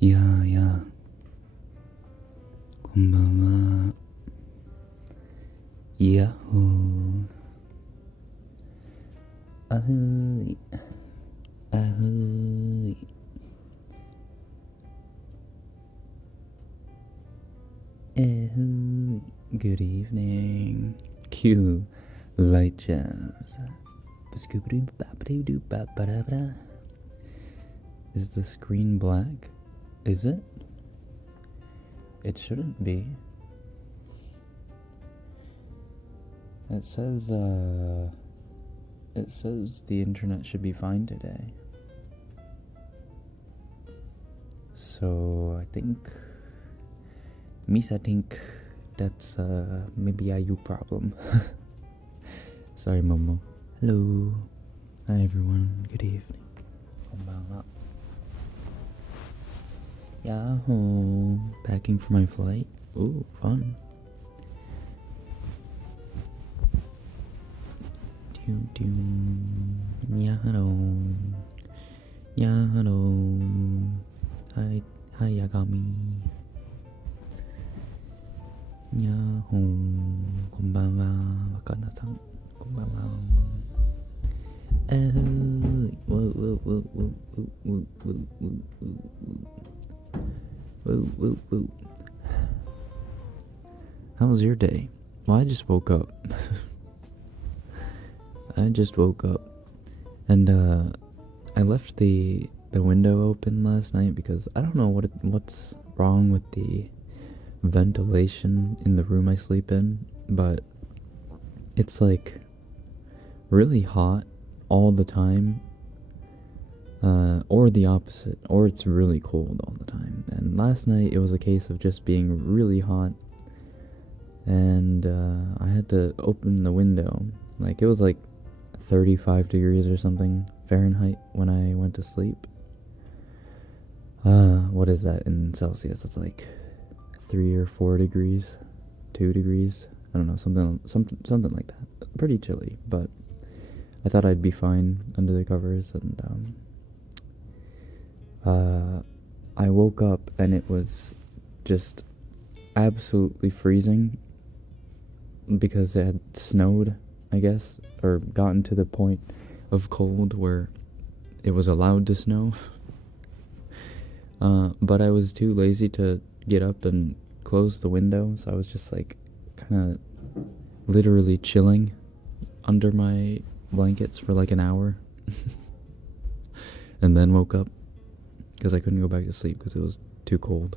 やこんばんは。やっほー。あふーいあふーい。ふーい。 Good evening. Cue light jazz. Is the screen black? Is it? It shouldn't be. It says the internet should be fine today. So I think that's maybe a you problem. Sorry, Momo. Hello. Hi everyone. Good evening. Konbanwa. Yahoo! Packing for my flight. Ooh, fun. Hello. Hi, Yagami. Yahoo! Konbanwa, Wakana-san. Konbanwa. Woo. How was your day? Well, I just woke up. And I left the window open last night because I don't know what's wrong with the ventilation in the room I sleep in, but it's like really hot all the time, or the opposite, or it's really cold all the time. And last night it was a case of just being really hot, and I had to open the window. Like, it was like 35 degrees or something Fahrenheit when I went to sleep. What is that in Celsius? That's like 3 or 4 degrees, 2 degrees. I don't know, something like that. Pretty chilly, but I thought I'd be fine under the covers, and I woke up and it was just absolutely freezing because it had snowed, I guess, or gotten to the point of cold where it was allowed to snow. But I was too lazy to get up and close the window, so I was just like kind of literally chilling under my blankets for like an hour. And then woke up because I couldn't go back to sleep because it was too cold.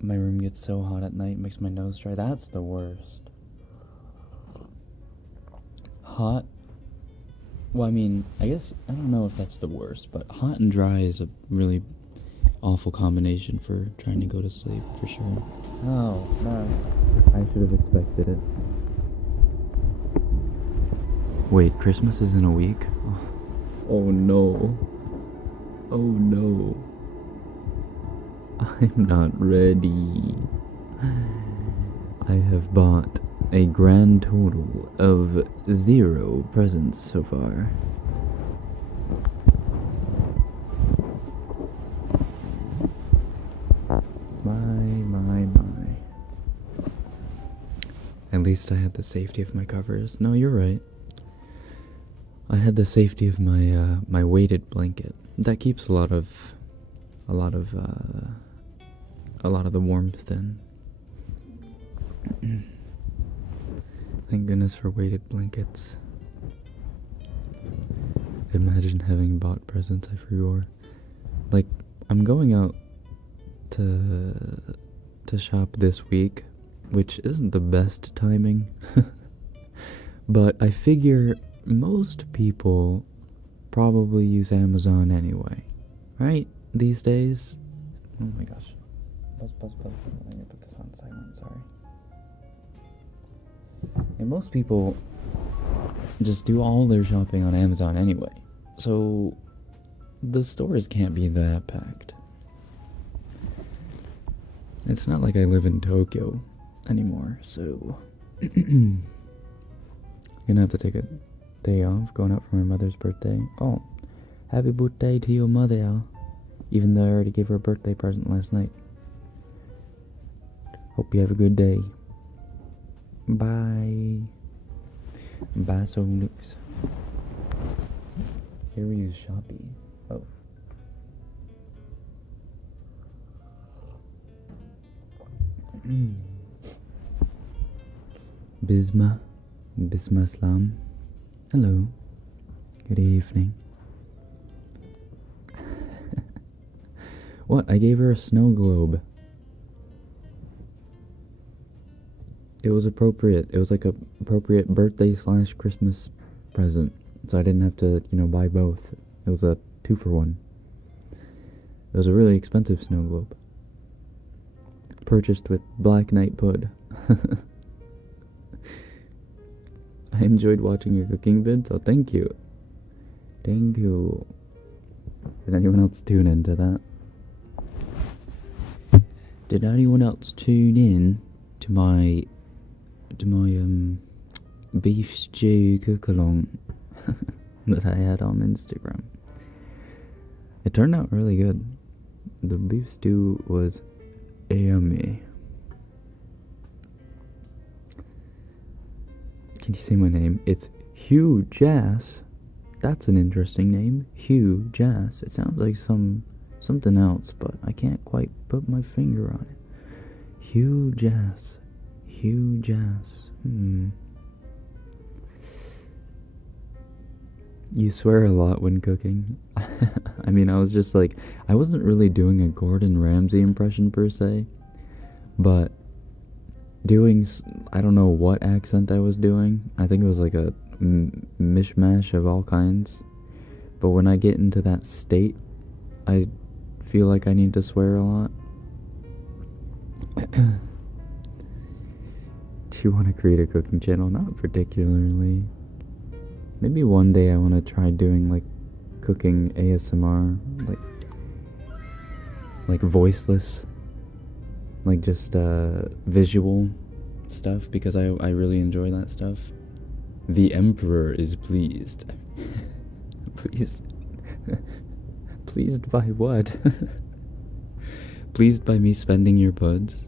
My room gets so hot at night, makes my nose dry. That's the worst. Hot? Well, I mean, I guess, I don't know if that's the worst, but hot and dry is a really awful combination for trying to go to sleep, for sure. Oh, no. I should have expected it. Wait, Christmas is in a week? Oh no. Oh no. I'm not ready. I have bought a grand total of 0 presents so far. My. At least I had the safety of my covers. No, you're right. I had the safety of my my weighted blanket. That keeps a lot of the warmth in. Thank goodness for weighted blankets. Imagine having bought presents I forgot. Like, I'm going out to shop this week, which isn't the best timing. But I figure most people probably use Amazon anyway, right? These days. Oh my gosh. Buzz. I need to put this on silent, sorry. And most people just do all their shopping on Amazon anyway. So the stores can't be that packed. It's not like I live in Tokyo anymore, so gonna have to take a day off going out for my mother's birthday. Oh, happy birthday to your mother, even though I already gave her a birthday present last night. Hope you have a good day. Bye. Bye, so looks. Here we use Shopee. Oh. Bisma Slam. Hello. Good evening. What? I gave her a snow globe. It was appropriate. It was like a appropriate birthday / Christmas present. So I didn't have to, buy both. It was a 2-for-1. It was a really expensive snow globe. Purchased with Black Knight Pud. I enjoyed watching your cooking vid, so thank you. Thank you. Did anyone else tune into that? Did anyone else tune in to my beef stew cook-along that I had on Instagram? It turned out really good. The beef stew was yummy. Can you say my name? It's Hugh Jass. That's an interesting name. Hugh Jass. It sounds like something else, but I can't quite put my finger on it. Hugh Jass. Hugh Jass. You swear a lot when cooking. I mean, I was just like, I wasn't really doing a Gordon Ramsay impression per se, but doing, I don't know what accent I was doing. I think it was like a mishmash of all kinds. But when I get into that state, I feel like I need to swear a lot. Do you want to create a cooking channel? Not particularly. Maybe one day I want to try doing like cooking ASMR, like voiceless, like just visual stuff, because I really enjoy that stuff. The Emperor is pleased. Pleased? Pleased by what? Pleased by me spending your puds?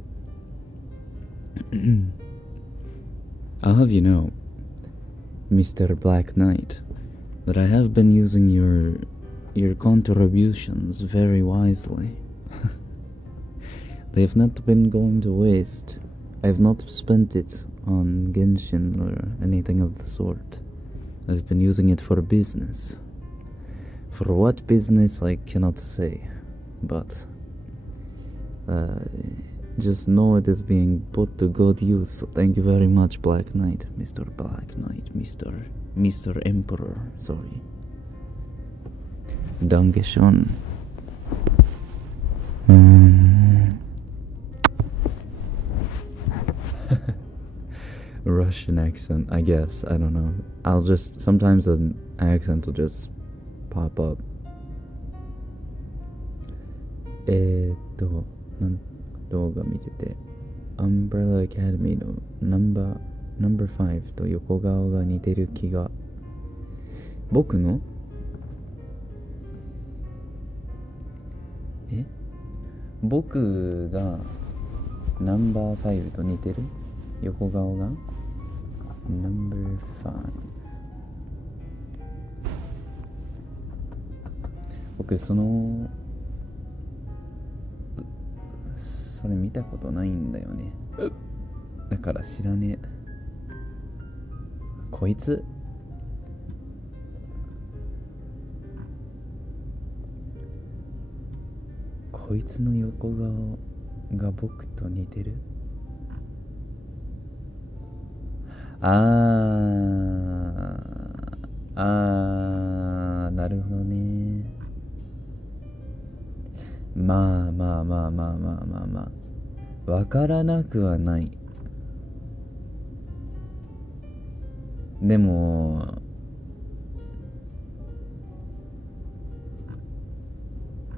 I'll have you know, Mr. Black Knight, that I have been using your contributions very wisely. They have not been going to waste. I have not spent it on Genshin or anything of the sort. I've been using it for business. For what business I cannot say, but just know it is being put to good use. So thank you very much, Black Knight, Mr. Black Knight, Mr. Emperor. Sorry. Dankeschön. Russian accent, I guess. I don't know. Sometimes an accent will just pop up. 動画見てて、アンブレラアカデミーのナンバー5と横顔が似てる気が。僕の僕がナンバー5と似てる横顔がナンバー5。僕それ見たことないんだよね。だから知らねえ。こいつの横顔が僕と似てる。なるほどね。まあまあまあまあまあまあまあ。わからなくはない。でも、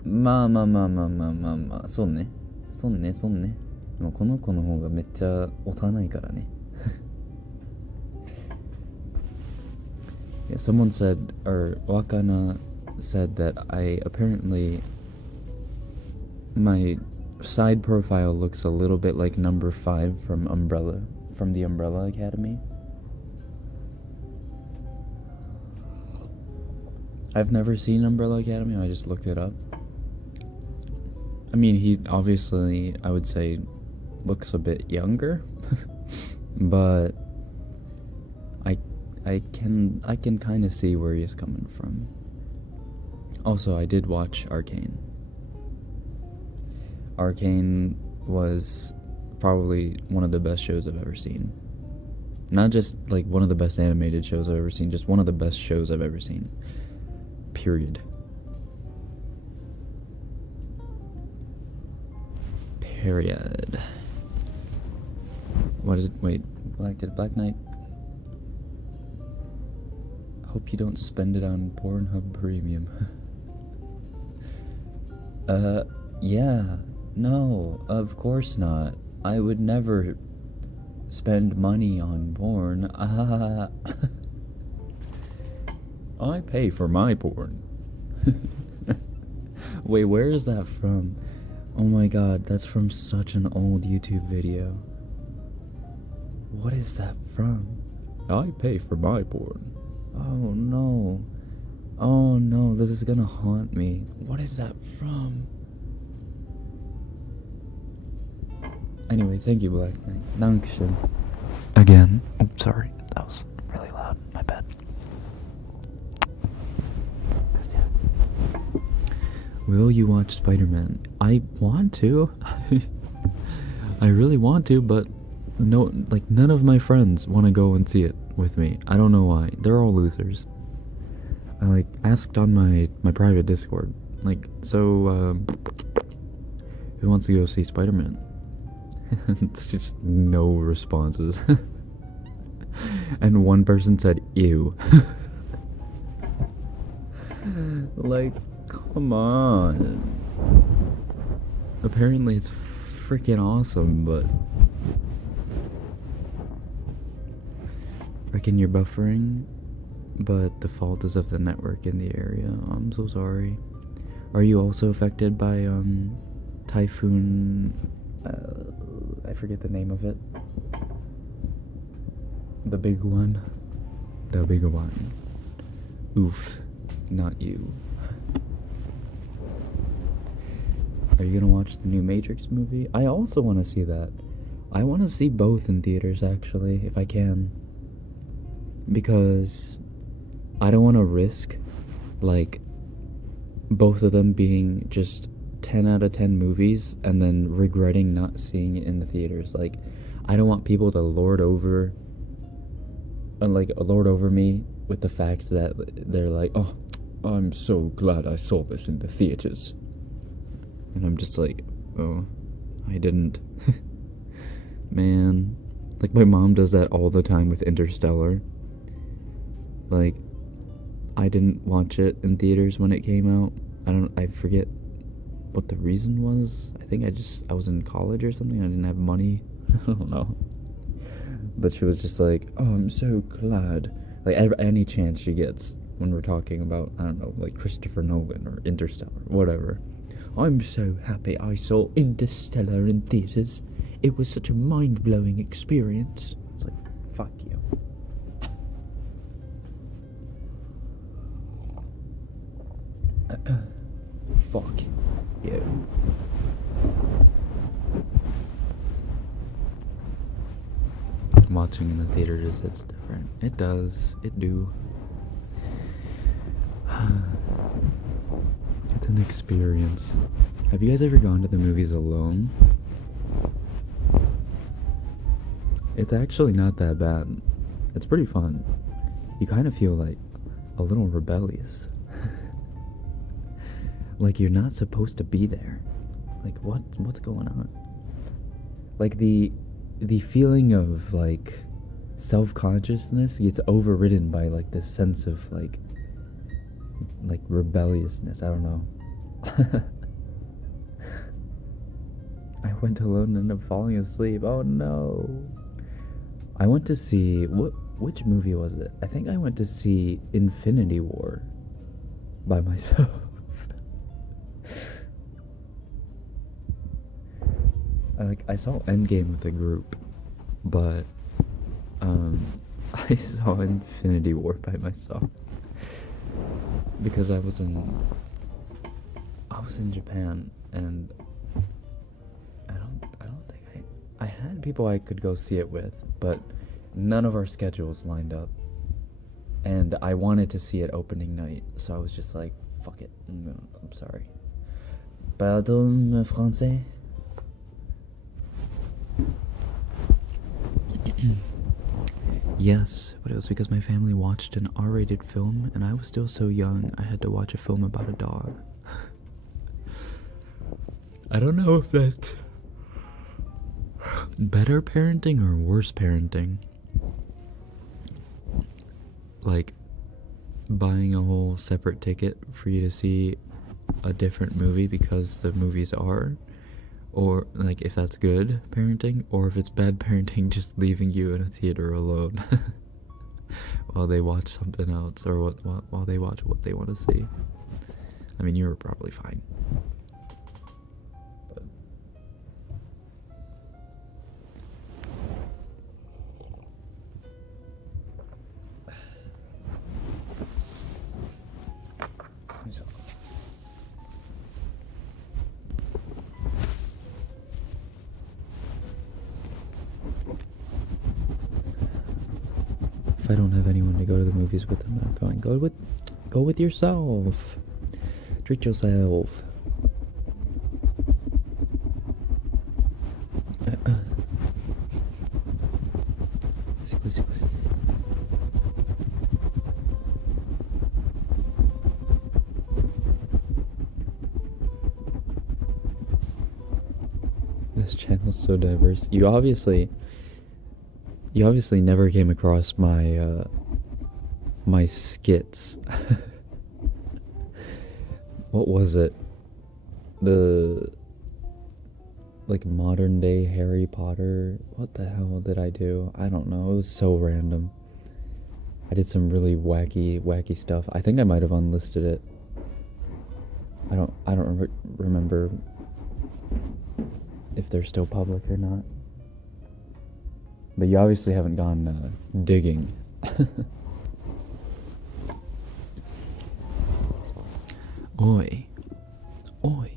まあまあまあまあまあまあまあ、そうね。そうね、そうね。でもこの子の方がめっちゃ幼いからね。Yeah, someone said, or Wakana said that my side profile looks a little bit like number 5 from the Umbrella Academy. I've never seen Umbrella Academy, I just looked it up. I mean, he obviously, I would say, looks a bit younger, but I can kind of see where he's coming from. Also, I did watch Arcane. Arcane was probably one of the best shows I've ever seen. Not just like one of the best animated shows I've ever seen, just one of the best shows I've ever seen. Period. Period. Did Black Knight? Hope you don't spend it on Pornhub Premium. Yeah. No, of course not. I would never spend money on porn. I pay for my porn. Wait, where is that from? Oh my god, that's from such an old YouTube video. What is that from? I pay for my porn. Oh no. Oh no, this is gonna haunt me. What is that from? Anyway, thank you, Black Knight. Dankeschön. Again. Oh, sorry. That was really loud. My bad. Will you watch Spider-Man? I want to. I really want to, but no, like none of my friends want to go and see it with me. I don't know why. They're all losers. I like asked on my private Discord, like, so who wants to go see Spider-Man? It's just no responses. And one person said, ew. Like, come on. Apparently it's freaking awesome, but Rekken, you're buffering, but the fault is of the network in the area. I'm so sorry. Are you also affected by Typhoon? I forget the name of it. The big one. The big one. Oof. Not you. Are you gonna watch the new Matrix movie? I also want to see that. I want to see both in theaters, actually, if I can. Because I don't want to risk, like, both of them being just 10 out of 10 movies and then regretting not seeing it in the theaters. Like, I don't want people to lord over me with the fact that they're like, oh, I'm so glad I saw this in the theaters. And I'm just like, oh, I didn't. Man. Like, my mom does that all the time with Interstellar. Like, I didn't watch it in theaters when it came out. I forget what the reason was. I think I was in college or something. I didn't have money. I don't know. But she was just like, oh, I'm so glad. Like, any chance she gets when we're talking about, I don't know, like Christopher Nolan or Interstellar, whatever. I'm so happy I saw Interstellar in theaters. It was such a mind-blowing experience. It's like, fuck you. Fuck you. Watching in the theaters, it's different. It does. It do. It's an experience. Have you guys ever gone to the movies alone? It's actually not that bad. It's pretty fun. You kind of feel like a little rebellious. Like you're not supposed to be there. Like what's going on? Like the feeling of like self-consciousness gets overridden by like this sense of like rebelliousness. I don't know. I went alone and ended up falling asleep. Oh no. I went to see which movie was it? I think I went to see Infinity War by myself. I saw Endgame with a group, but I saw Infinity War by myself because I was in Japan, and I don't think I had people I could go see it with, but none of our schedules lined up, and I wanted to see it opening night, so I was just like, fuck it, I'm sorry. Pardon, français? Yes, but it was because my family watched an R-rated film, and I was still so young, I had to watch a film about a dog. I don't know if that's better parenting or worse parenting. Like, buying a whole separate ticket for you to see a different movie because the movies are, or like if that's good parenting, or if it's bad parenting just leaving you in a theater alone while they watch something else, or while they watch what they want to see. I mean, you were probably fine. If I don't have anyone to go to the movies with, I'm not going. Go with yourself. Treat yourself. This channel's so diverse. You obviously never came across my my skits. What was it? The like modern day Harry Potter. What the hell did I do? I don't know. It was so random. I did some really wacky stuff. I think I might have unlisted it. I don't remember if they're still public or not. But you obviously haven't gone digging. Oi. Oi.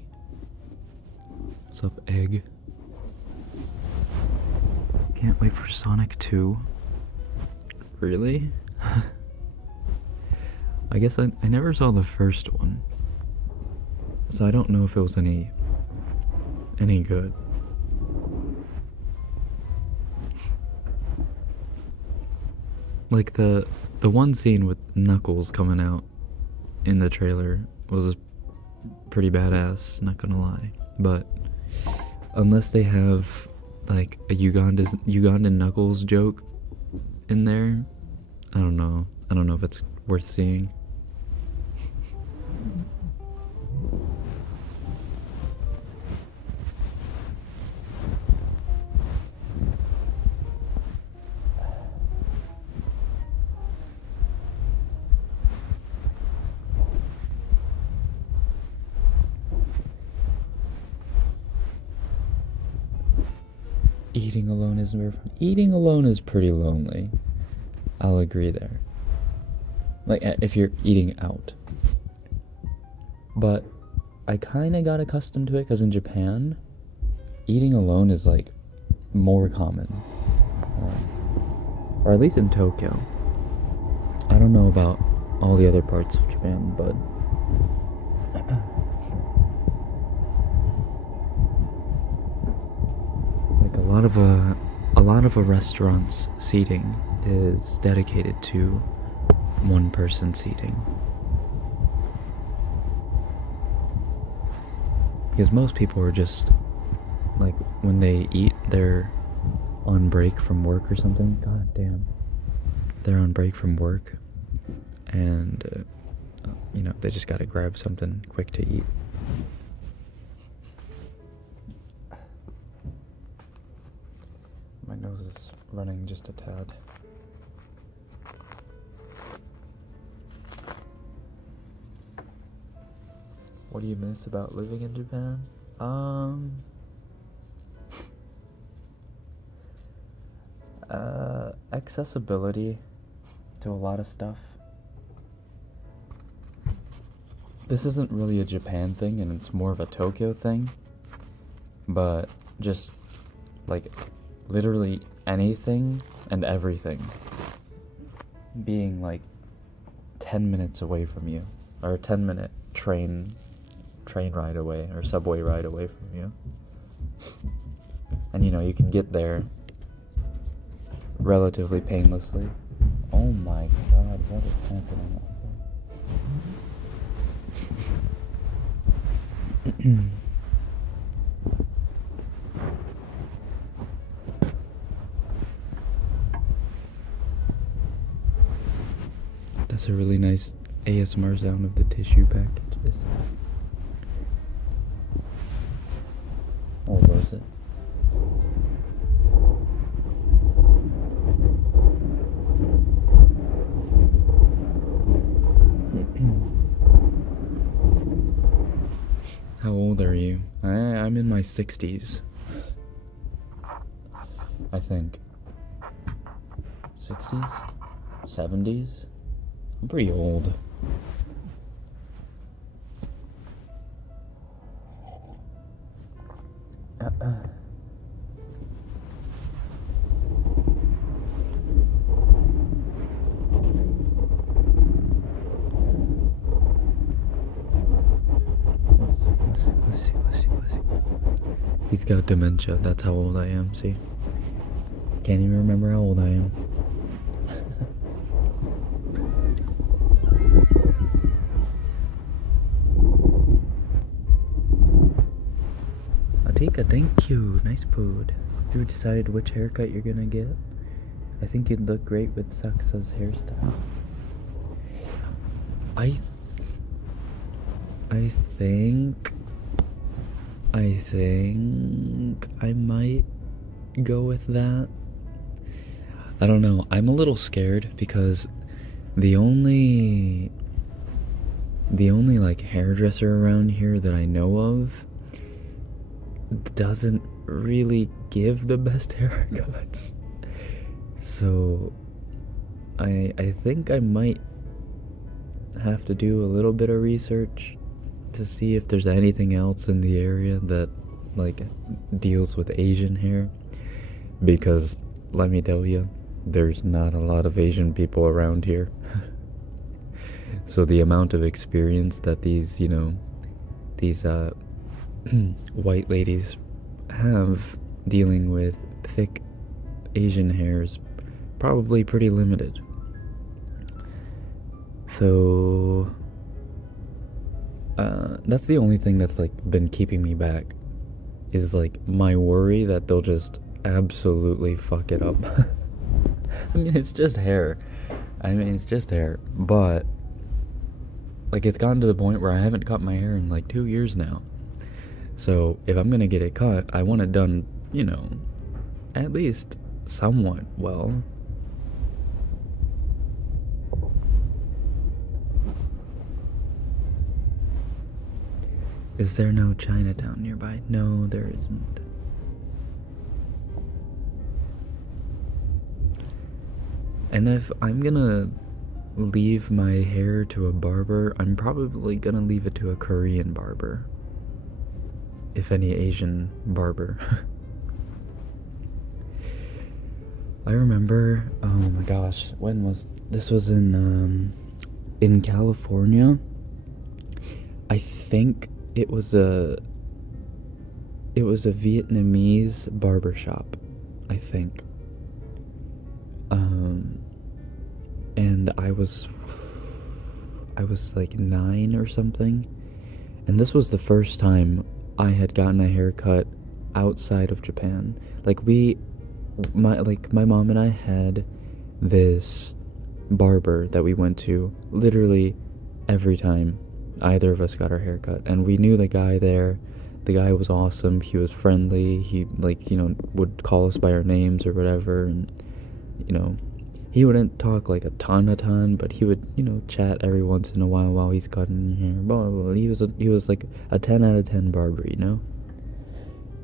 What's up, egg? Can't wait for Sonic 2. Really? I guess I never saw the first one, so I don't know if it was any good. Like the one scene with Knuckles coming out in the trailer was pretty badass, not gonna lie. But unless they have like a Ugandan Knuckles joke in there, I don't know if it's worth seeing. Eating alone is very fun. Eating alone is pretty lonely. I'll agree there. Like, if you're eating out. But I kind of got accustomed to it because in Japan, eating alone is like more common. Or at least in Tokyo. I don't know about all the other parts of Japan, but like a lot of a restaurant's seating is dedicated to one person seating. Because most people are just, like, when they eat, they're on break from work or something. God damn. They're on break from work, and, they just gotta grab something quick to eat. My nose is running just a tad. What do you miss about living in Japan? Accessibility to a lot of stuff. This isn't really a Japan thing, and it's more of a Tokyo thing. But just, like, literally anything and everything being, like, 10 minutes away from you. Or a 10-minute train ride away, or subway ride away from you. And, you can get there relatively painlessly. Oh my god, what is happening out there? That's a really nice ASMR sound of the tissue packages. Or was it? How old are you? I'm in my 60s. I think. 60s? 70s? I'm pretty old. He's got dementia. That's how old I am, see? Can't even remember how old I am. Atika, thank you. Nice food. Have you decided which haircut you're gonna get? I think you'd look great with Saksa's hairstyle. I think I might go with that. I don't know. I'm a little scared because the only like hairdresser around here that I know of doesn't really give the best haircuts. So I think I might have to do a little bit of research to see if there's anything else in the area that like deals with Asian hair, because let me tell you, there's not a lot of Asian people around here. So the amount of experience that these white ladies have dealing with thick Asian hair is probably pretty limited. So that's the only thing that's like been keeping me back, is like my worry that they'll just absolutely fuck it up. I mean, it's just hair. But like it's gotten to the point where I haven't cut my hair in like 2 years now. So if I'm gonna get it cut, I want it done, at least somewhat well. Is there no Chinatown nearby? No, there isn't. And if I'm gonna leave my hair to a barber, I'm probably gonna leave it to a Korean barber. If any Asian barber. I remember, oh my gosh, when was this? Was in California. I think it was a Vietnamese barbershop, I think. and I was like 9 or something, and this was the first time I had gotten a haircut outside of Japan. Like my mom and I had this barber that we went to literally every time either of us got our haircut, and we knew the guy there. The guy was awesome. He was friendly. He, like, would call us by our names or whatever, and he wouldn't talk like a ton, but he would, chat every once in a while he's cutting hair. Blah, blah, blah. He was like a 10 out of 10 barber,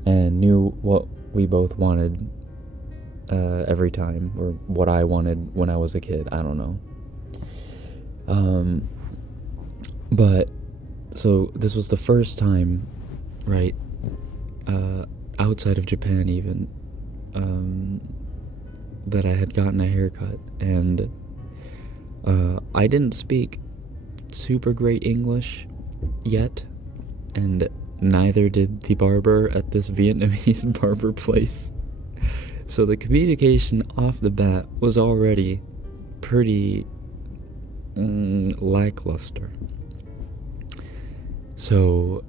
and knew what we both wanted every time, or what I wanted when I was a kid. I don't know. But so this was the first time, right, outside of Japan even, that I had gotten a haircut, and I didn't speak super great English yet, and neither did the barber at this Vietnamese barber place. So the communication off the bat was already pretty lackluster. So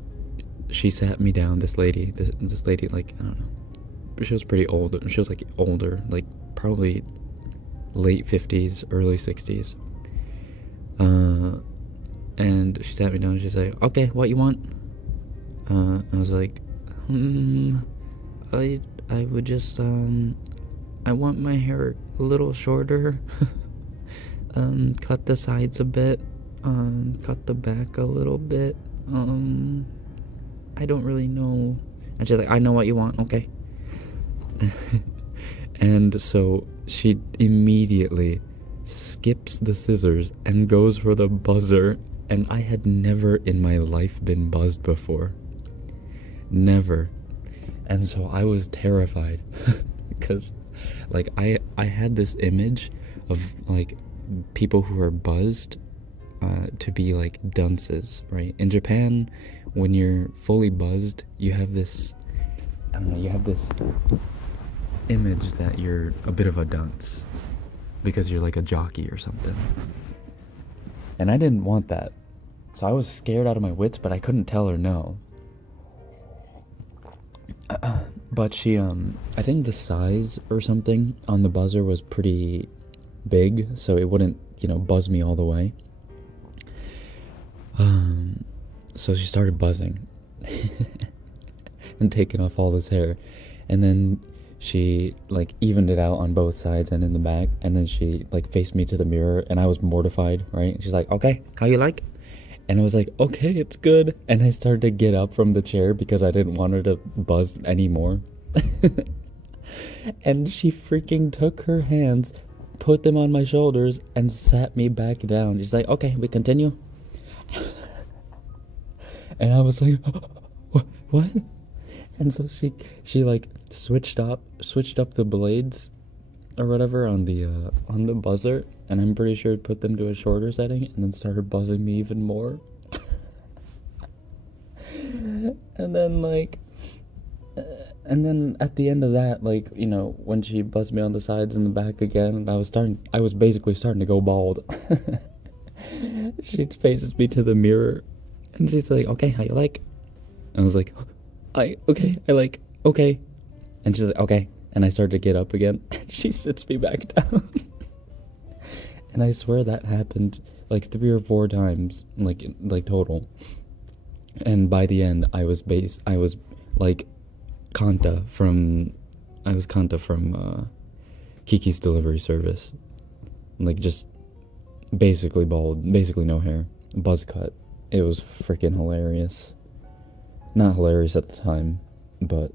she sat me down, this lady, like, I don't know, she was pretty old. She was like older, like probably late 50s, early 60s. And she sat me down and she's like, okay, what you want? I was like, I would just, I want my hair a little shorter. Cut the sides a bit, cut the back a little bit. I don't really know. And she's like, I know what you want, okay. And so she immediately skips the scissors and goes for the buzzer, and I had never in my life been buzzed before. Never. And so I was terrified because, like, I had this image of, like, people who are buzzed to be like dunces, right? In Japan, when you're fully buzzed, you have this, I don't know, you have this image that you're a bit of a dunce because you're like a jockey or something. And I didn't want that. So I was scared out of my wits, but I couldn't tell her no. But she, I think the size or something on the buzzer was pretty big, so it wouldn't, buzz me all the way. So she started buzzing and taking off all this hair, and then she, like, evened it out on both sides and in the back, and then she, like, faced me to the mirror, and I was mortified, right? She's like, okay, how you like? And I was like, okay, it's good. And I started to get up from the chair because I didn't want her to buzz anymore. And she freaking took her hands, put them on my shoulders, and sat me back down. She's like, okay, we continue. And I was like, what? And so she like switched up the blades or whatever on the buzzer, and I'm pretty sure it put them to a shorter setting, and then started buzzing me even more. And then at the end of that, like, when she buzzed me on the sides and the back again, I was basically starting to go bald. She faces me to the mirror, and she's like, okay, how you like? And I was like, I like, okay. And she's like, okay. And I started to get up again, and she sits me back down. And I swear that happened like 3 or 4 times, like total. And by the end, I was like Kanta from Kiki's Delivery Service. Like, just basically bald, basically no hair, buzz cut. It was freaking hilarious. Not hilarious at the time, but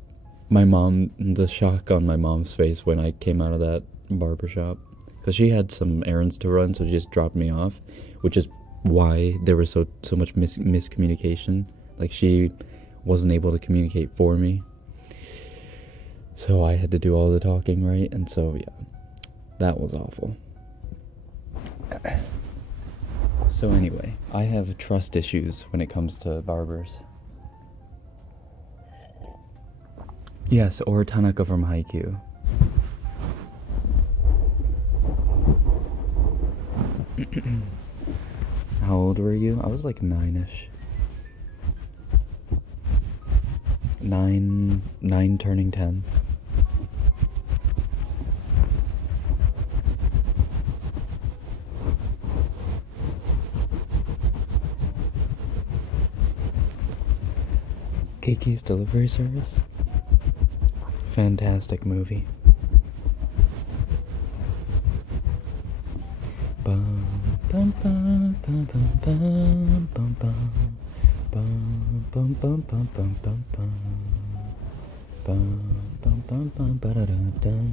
the shock on my mom's face when I came out of that barbershop, because she had some errands to run, so she just dropped me off, which is why there was so much miscommunication. Like, she wasn't able to communicate for me, so I had to do all the talking, right? And so, yeah, that was awful. So anyway, I have trust issues when it comes to barbers. Yes, or Tanaka from Haikyuu. How old were you? I was like 9-ish. 9 turning 10. Kiki's Delivery Service. Fantastic movie. Bum bum bum bum bum bum bum bum bum bum bum bum bum bum bum bum bum bum ba da da dum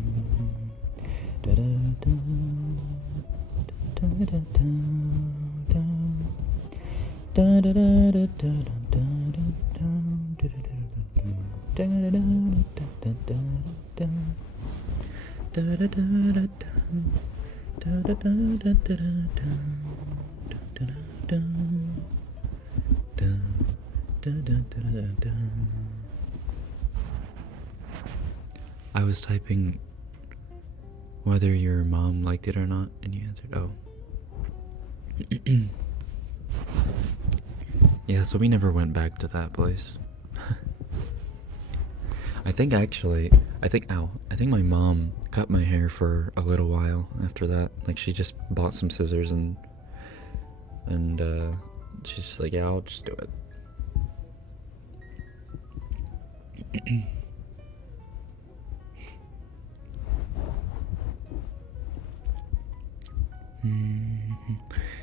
da da dum da da da dum da da da da da da dum da da da da da da da da da da I was typing whether your mom liked it or not, and you answered, oh. Yeah, so we never went back to that place. I think my mom cut my hair for a little while after that. Like, she just bought some scissors and she's just like, yeah, I'll just do it.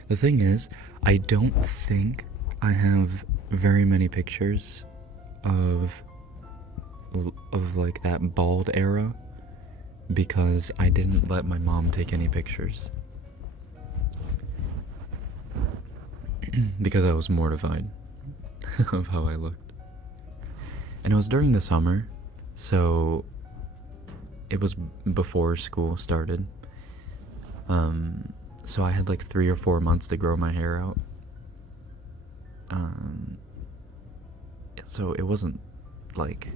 The thing is, I don't think I have very many pictures of like that bald era, because I didn't let my mom take any pictures. Because I was mortified of how I looked. And it was during the summer, so it was before school started. So I had like 3 or 4 months to grow my hair out. So it wasn't like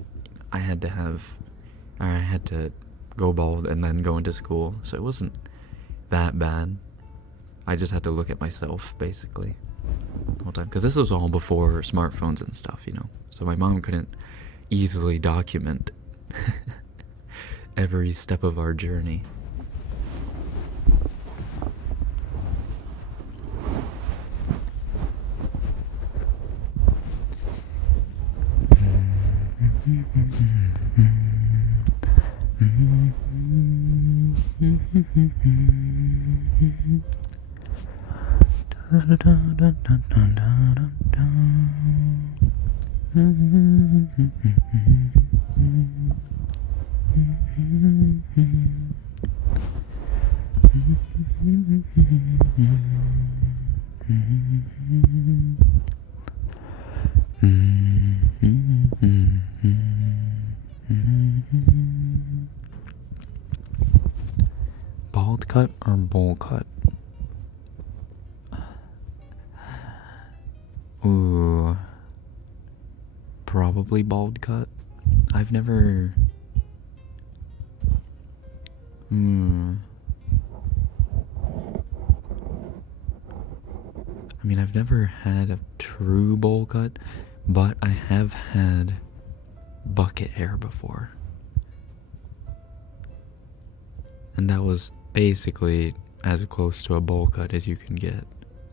I had to go bald and then go into school, so it wasn't that bad. I just had to look at myself, basically, the whole time. Because this was all before smartphones and stuff, you know? So my mom couldn't easily document every step of our journey. Bald cut or bowl cut? Ooh, probably bald cut. I've never... I mean, I've never had a true bowl cut, but I have had bucket hair before. And that was basically as close to a bowl cut as you can get.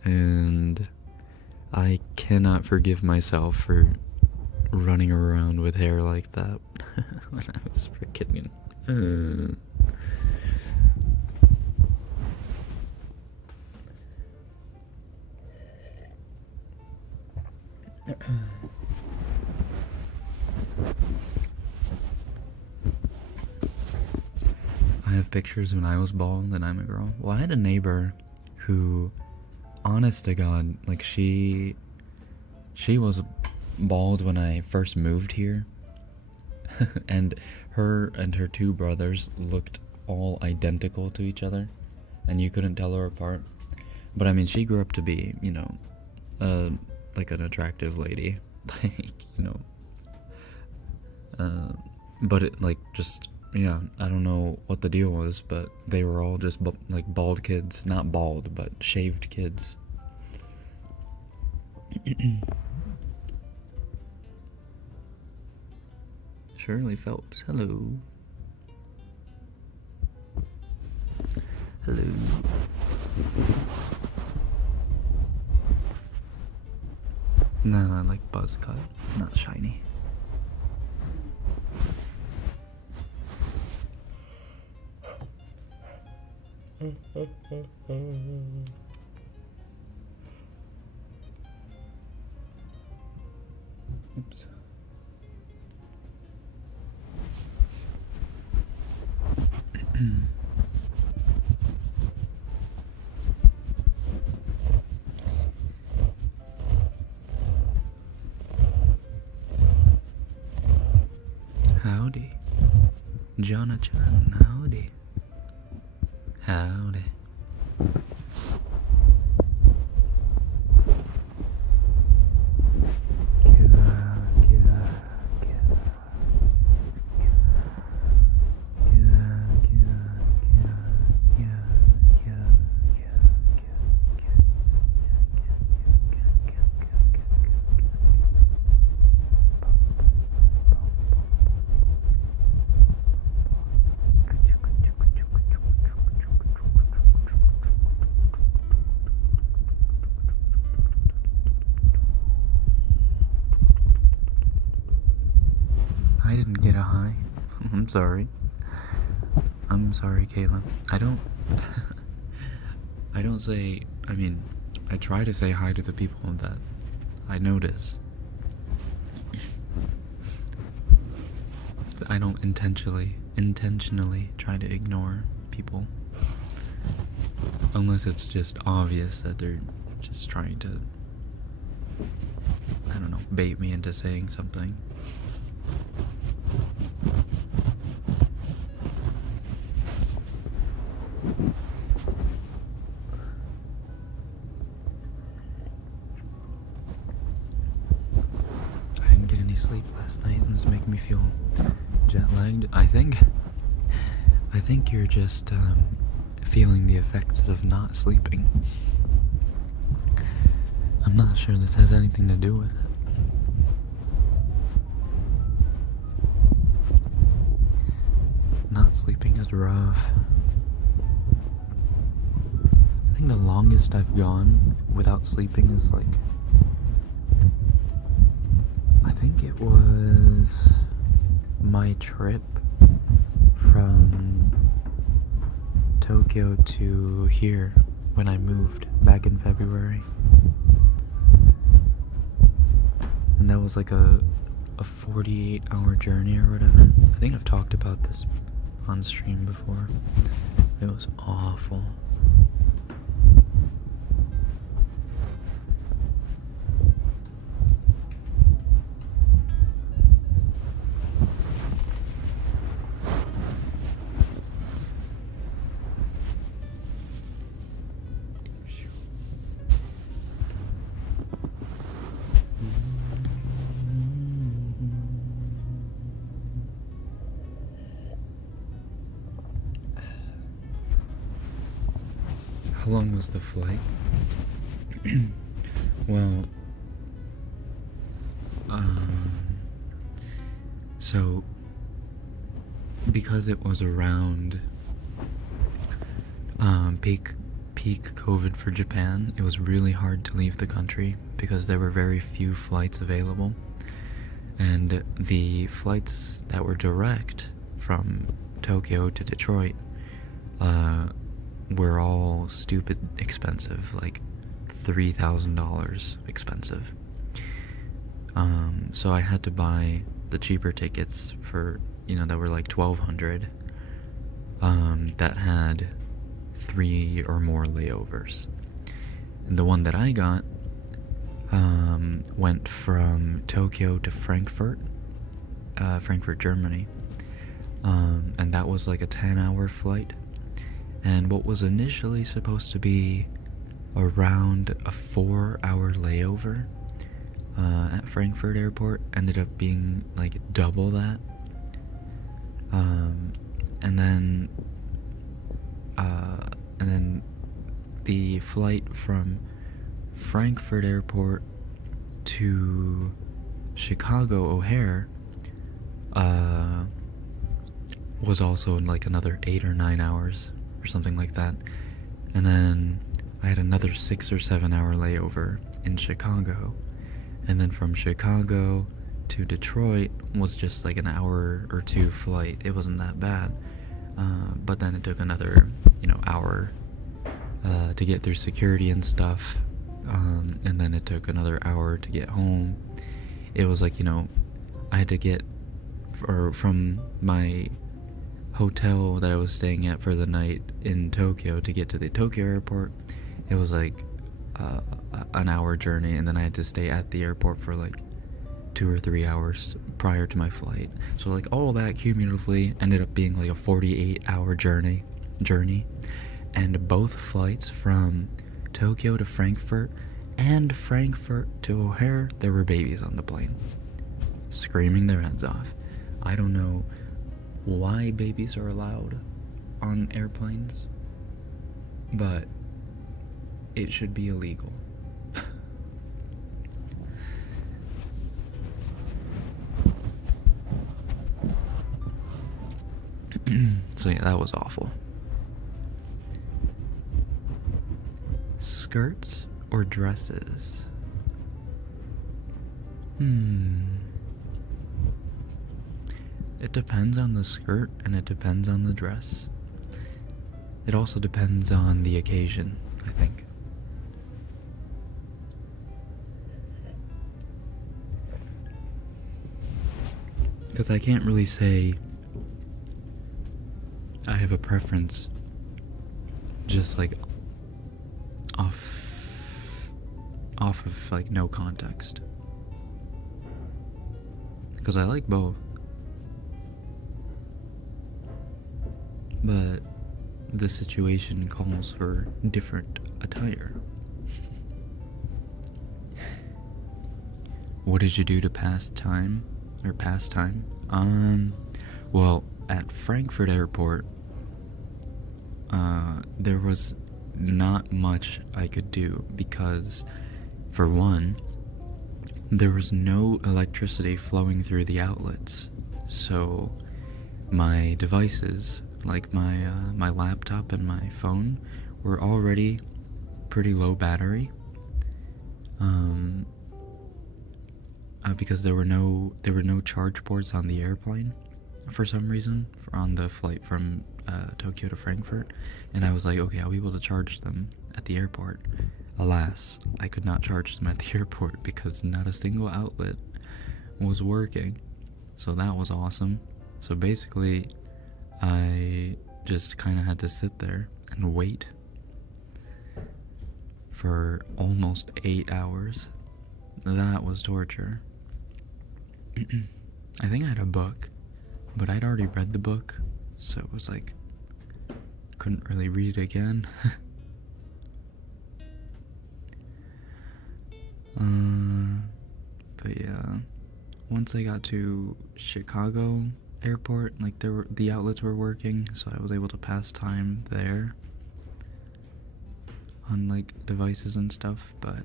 And I cannot forgive myself for running around with hair like that when I was freaking... I have pictures when I was bald and I'm a girl. Well, I had a neighbor who, honest to God, like she was bald when I first moved here. And her 2 brothers looked all identical to each other, and you couldn't tell her apart. But I mean, she grew up to be, you know, like an attractive lady, like, you know. But it, like, just yeah, I don't know what the deal was, but they were all just like bald kids. Not bald, but shaved kids. Shirley Phelps, hello. Hello. No, I like buzz cut, not shiny. Oops. Howdy. Jonah-chan, howdy. Howdy. I didn't get a hi. I'm sorry. I'm sorry, Caitlin. I don't say, I try to say hi to the people that I notice. I don't intentionally try to ignore people. Unless it's just obvious that they're just trying to, I don't know, bait me into saying something. I didn't get any sleep last night, and it's making me feel jet-lagged. I think you're just feeling the effects of not sleeping. I'm not sure this has anything to do with it. Not sleeping is rough. I think the longest I've gone without sleeping is like, I think it was my trip from Tokyo to here when I moved back in February. And that was like a 48-hour journey or whatever. I think I've talked about this on stream before. It was awful. How long was the flight? Well, so because it was around peak COVID for Japan, it was really hard to leave the country because there were very few flights available, and the flights that were direct from Tokyo to Detroit were all stupid expensive, like $3,000 expensive. So I had to buy the cheaper tickets for, that were like $1,200, that had 3 or more layovers. And the one that I got went from Tokyo to Frankfurt, Germany, and that was like a 10-hour flight. And what was initially supposed to be around a 4-hour layover at Frankfurt Airport ended up being like double that. And then the flight from Frankfurt Airport to Chicago O'Hare was also like another 8 or 9 hours or something like that. And then I had another 6 or 7 hour layover in Chicago. And then from Chicago to Detroit was just like an hour or two flight. It wasn't that bad. But then it took another, hour to get through security and stuff. And then it took another hour to get home. It was like, I had to get from my hotel that I was staying at for the night in Tokyo to get to the Tokyo airport. It was like an hour journey, and then I had to stay at the airport for like 2 or 3 hours prior to my flight. So like all that cumulatively ended up being like a 48-hour journey. And both flights from Tokyo to Frankfurt and Frankfurt to O'Hare, there were babies on the plane screaming their heads off. I don't know why babies are allowed on airplanes, but it should be illegal. So yeah, that was awful. Skirts or dresses? It depends on the skirt and it depends on the dress. It also depends on the occasion, I think. Because I can't really say I have a preference just like off of like no context. Because I like both. But the situation calls for different attire. What did you do to pass time? Well, at Frankfurt Airport, there was not much I could do because, for one, there was no electricity flowing through the outlets. So my devices, like my laptop and my phone, were already pretty low battery. Because there were no charge ports on the airplane for some reason on the flight from Tokyo to Frankfurt, and I was like, okay, I'll be able to charge them at the airport. Alas, I could not charge them at the airport because not a single outlet was working. So that was awesome. So basically, I just kind of had to sit there and wait for almost 8 hours. That was torture. I think I had a book, but I'd already read the book, so it was like, couldn't really read it again. But yeah, once I got to Chicago airport, like the outlets were working, so I was able to pass time there on like devices and stuff. But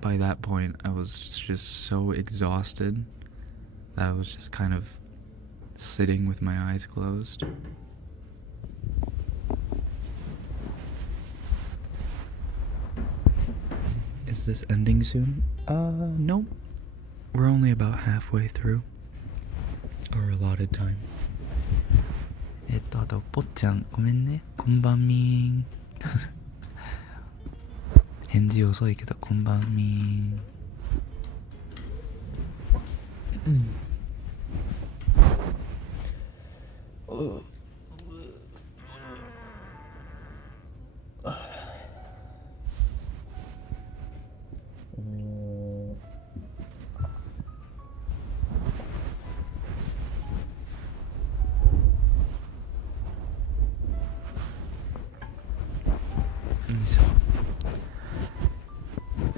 by that point, I was just so exhausted that I was just kind of sitting with my eyes closed. Is this ending soon? No. We're only about halfway through our allotted time. ぽっちゃん、ごめんね。こんばんみん。返事遅いけど、こんばんみん。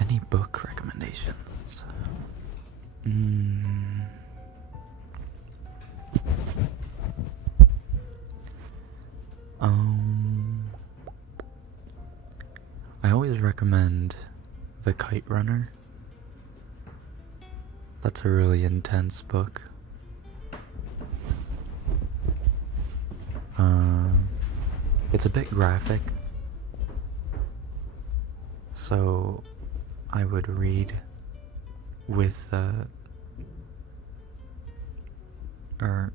Any book recommendations? recommend The Kite Runner. That's a really intense book. It's a bit graphic, so I would read with, or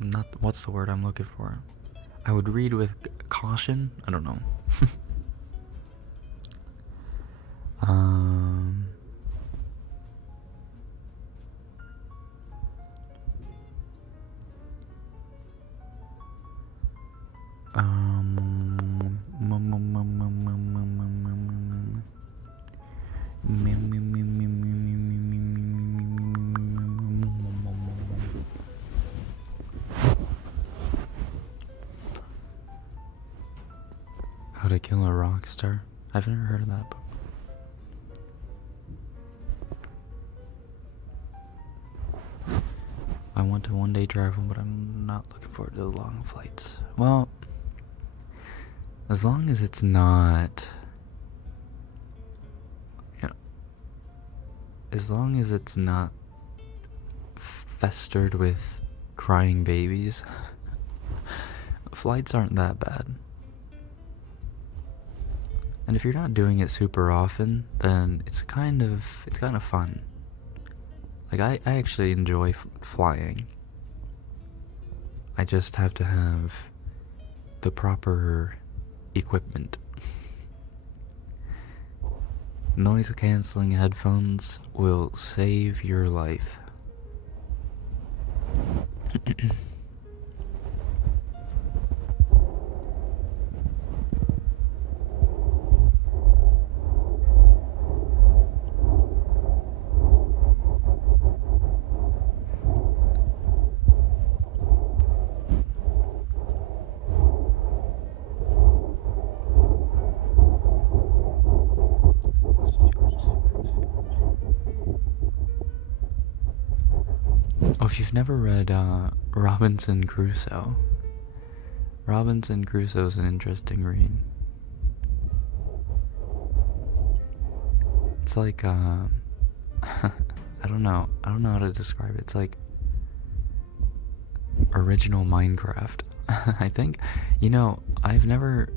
not, what's the word I'm looking for? I would read with caution? I don't know. How to Kill a Rock Star? I've never heard of that book. I want to one day travel, but I'm not looking forward to the long flights. Well, as long as it's not, as long as it's not festered with crying babies, flights aren't that bad. And if you're not doing it super often, then it's kind of fun. Like, I actually enjoy flying. I just have to have the proper equipment. Noise cancelling headphones will save your life. Oh, if you've never read Robinson Crusoe, Robinson Crusoe is an interesting read. It's like, I don't know how to describe it. It's like original Minecraft. I think, I've never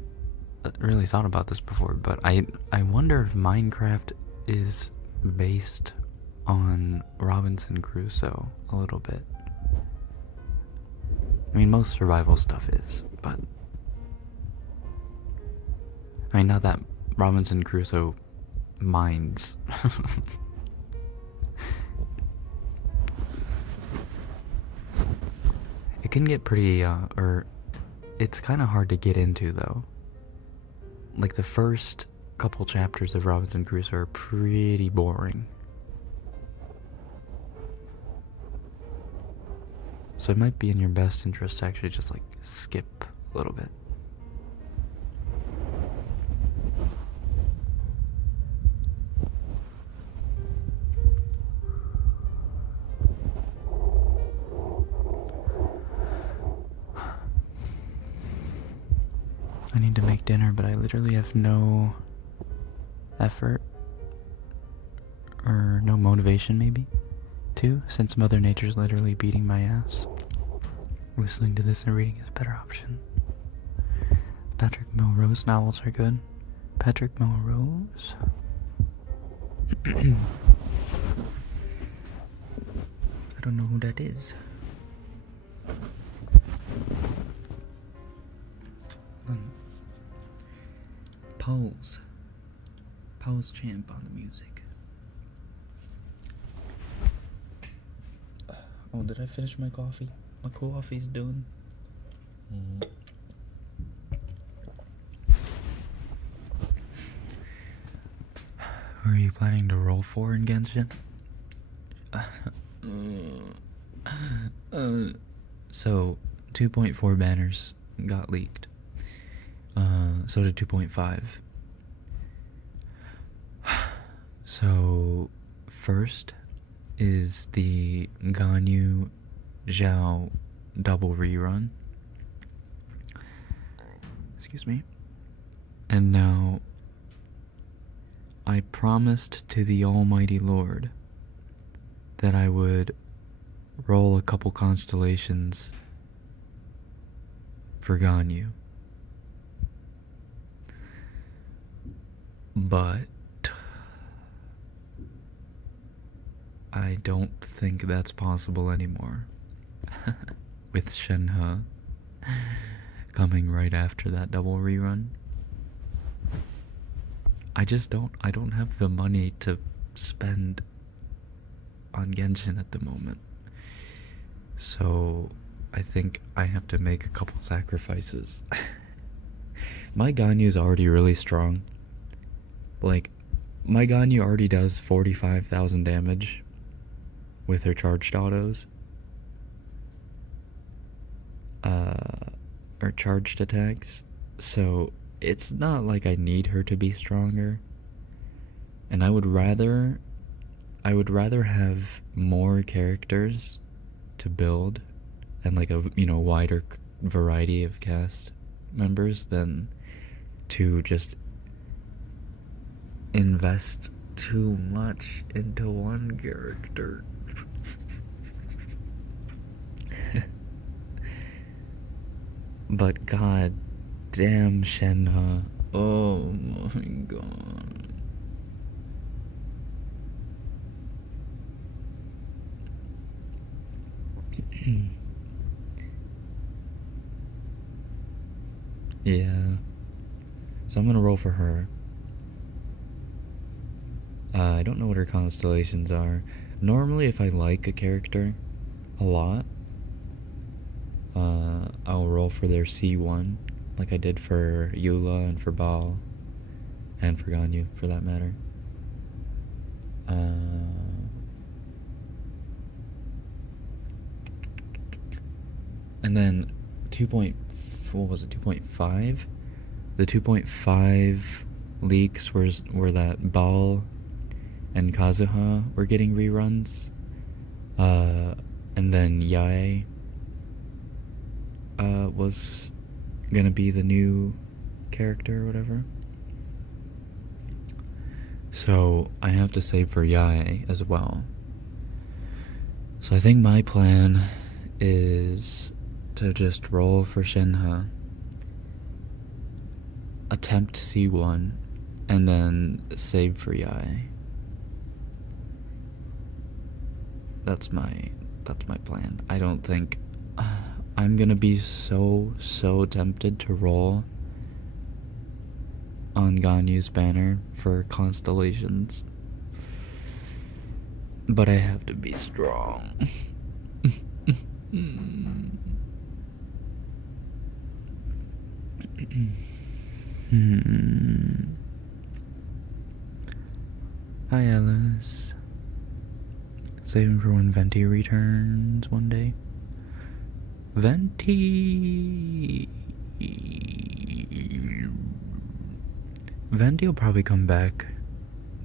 really thought about this before, but I wonder if Minecraft is based on Robinson Crusoe a little bit. I mean, most survival stuff is, but I mean, not that Robinson Crusoe minds. It can get pretty, it's kind of hard to get into, though. Like, the first couple chapters of Robinson Crusoe are pretty boring. So it might be in your best interest to actually just, like, skip a little bit. I need to make dinner, but I literally have no effort or no motivation, maybe, since Mother Nature's literally beating my ass. Listening to this and reading is a better option. Patrick Melrose novels are good. Patrick Melrose? I don't know who that is. Pose champ on the music. Oh, did I finish my coffee? My coffee's done. Who are you planning to roll for in Genshin? So 2.4 banners got leaked. So did 2.5. So first is the Ganyu Zhao double rerun. Excuse me. And now I promised to the Almighty Lord that I would roll a couple constellations for Ganyu. But I don't think that's possible anymore. With Shenhe coming right after that double rerun. I don't have the money to spend on Genshin at the moment. So I think I have to make a couple sacrifices. My Ganyu's already really strong. Like, my Ganyu already does 45,000 damage with her charged autos. Or charged attacks. So it's not like I need her to be stronger. And I would rather have more characters to build and like a wider variety of cast members than to just invest too much into one character. But god damn Shenhe. Oh my god. Yeah. So I'm gonna roll for her. I don't know what her constellations are. Normally if I like a character a lot, I'll roll for their C1, like I did for Eula and for Baal, and for Ganyu, for that matter. And then 2.5? The 2.5 leaks were that Baal and Kazuha were getting reruns. And then Yae was gonna be the new character or whatever. So I have to save for Yae as well. So I think my plan is to just roll for Shenhe, attempt C1, and then save for Yae. That's my plan. I don't think I'm gonna be so tempted to roll on Ganyu's banner for constellations, but I have to be strong. Hi Alice. Saving for when Venti returns one day. Venti will probably come back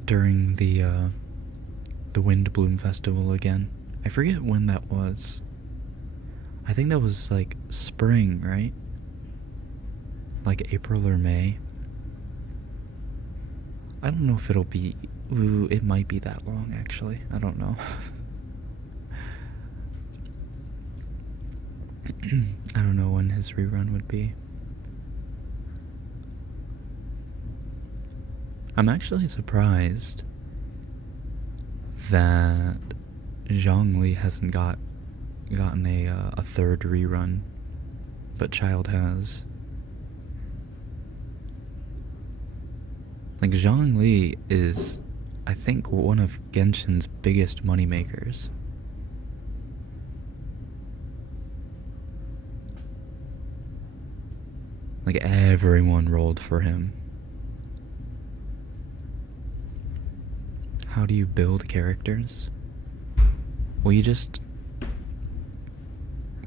during the Wind Bloom Festival again. I forget when that was. I think that was like spring, right? Like April or May. I don't know if it'll be... Ooh, it might be that long, actually. I don't know. I don't know when his rerun would be. I'm actually surprised that Zhongli hasn't gotten a third rerun, but Child has. Like, Zhongli is, I think, one of Genshin's biggest moneymakers. Like, everyone rolled for him. How do you build characters? Well, you just...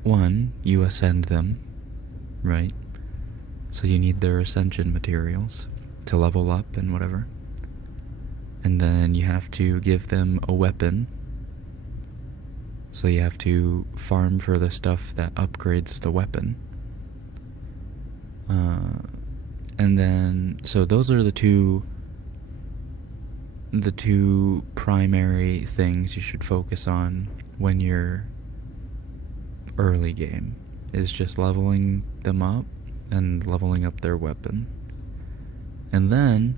One, you ascend them, right? So you need their ascension materials to level up and whatever. And then you have to give them a weapon. So you have to farm for the stuff that upgrades the weapon. And then, so those are the two the two primary things you should focus on when you're early game is just leveling them up and leveling up their weapon. And then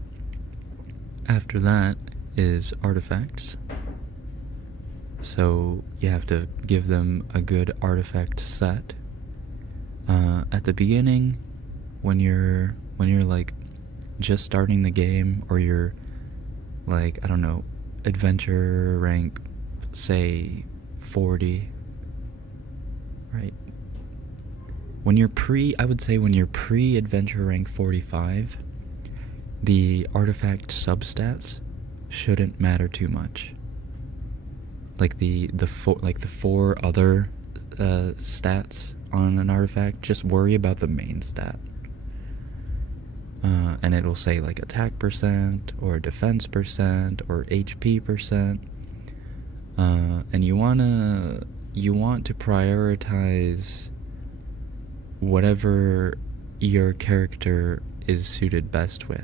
after that is artifacts. So you have to give them a good artifact set. At the beginning, when you're like just starting the game, or you're like, I don't know, adventure rank, say 40, right? I would say when you're pre-adventure rank 45, the artifact substats shouldn't matter too much. Like the four other stats on an artifact, just worry about the main stat. And it will say like attack percent, or defense percent, or HP percent. And you want to prioritize whatever your character is suited best with.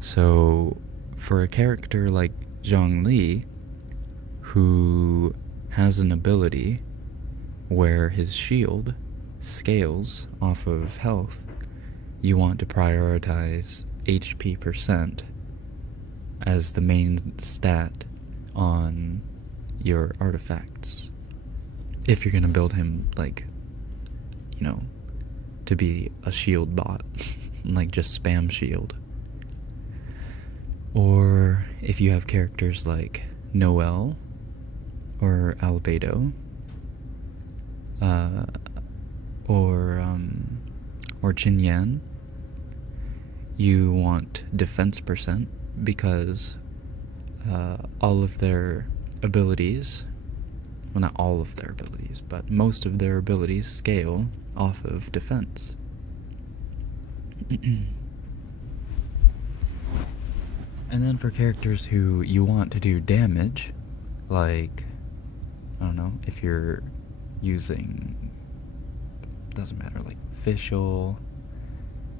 So for a character like Zhongli, who has an ability where his shield scales off of health, you want to prioritize HP percent as the main stat on your artifacts. If you're gonna build him, like, you know, to be a shield bot, like just spam shield. Or if you have characters like Noelle or Albedo, or Chinyan, you want defense percent, because all of their abilities, well, not all of their abilities, but most of their abilities scale off of defense. And then for characters who you want to do damage, like, I don't know, if you're using, doesn't matter, like Fischl,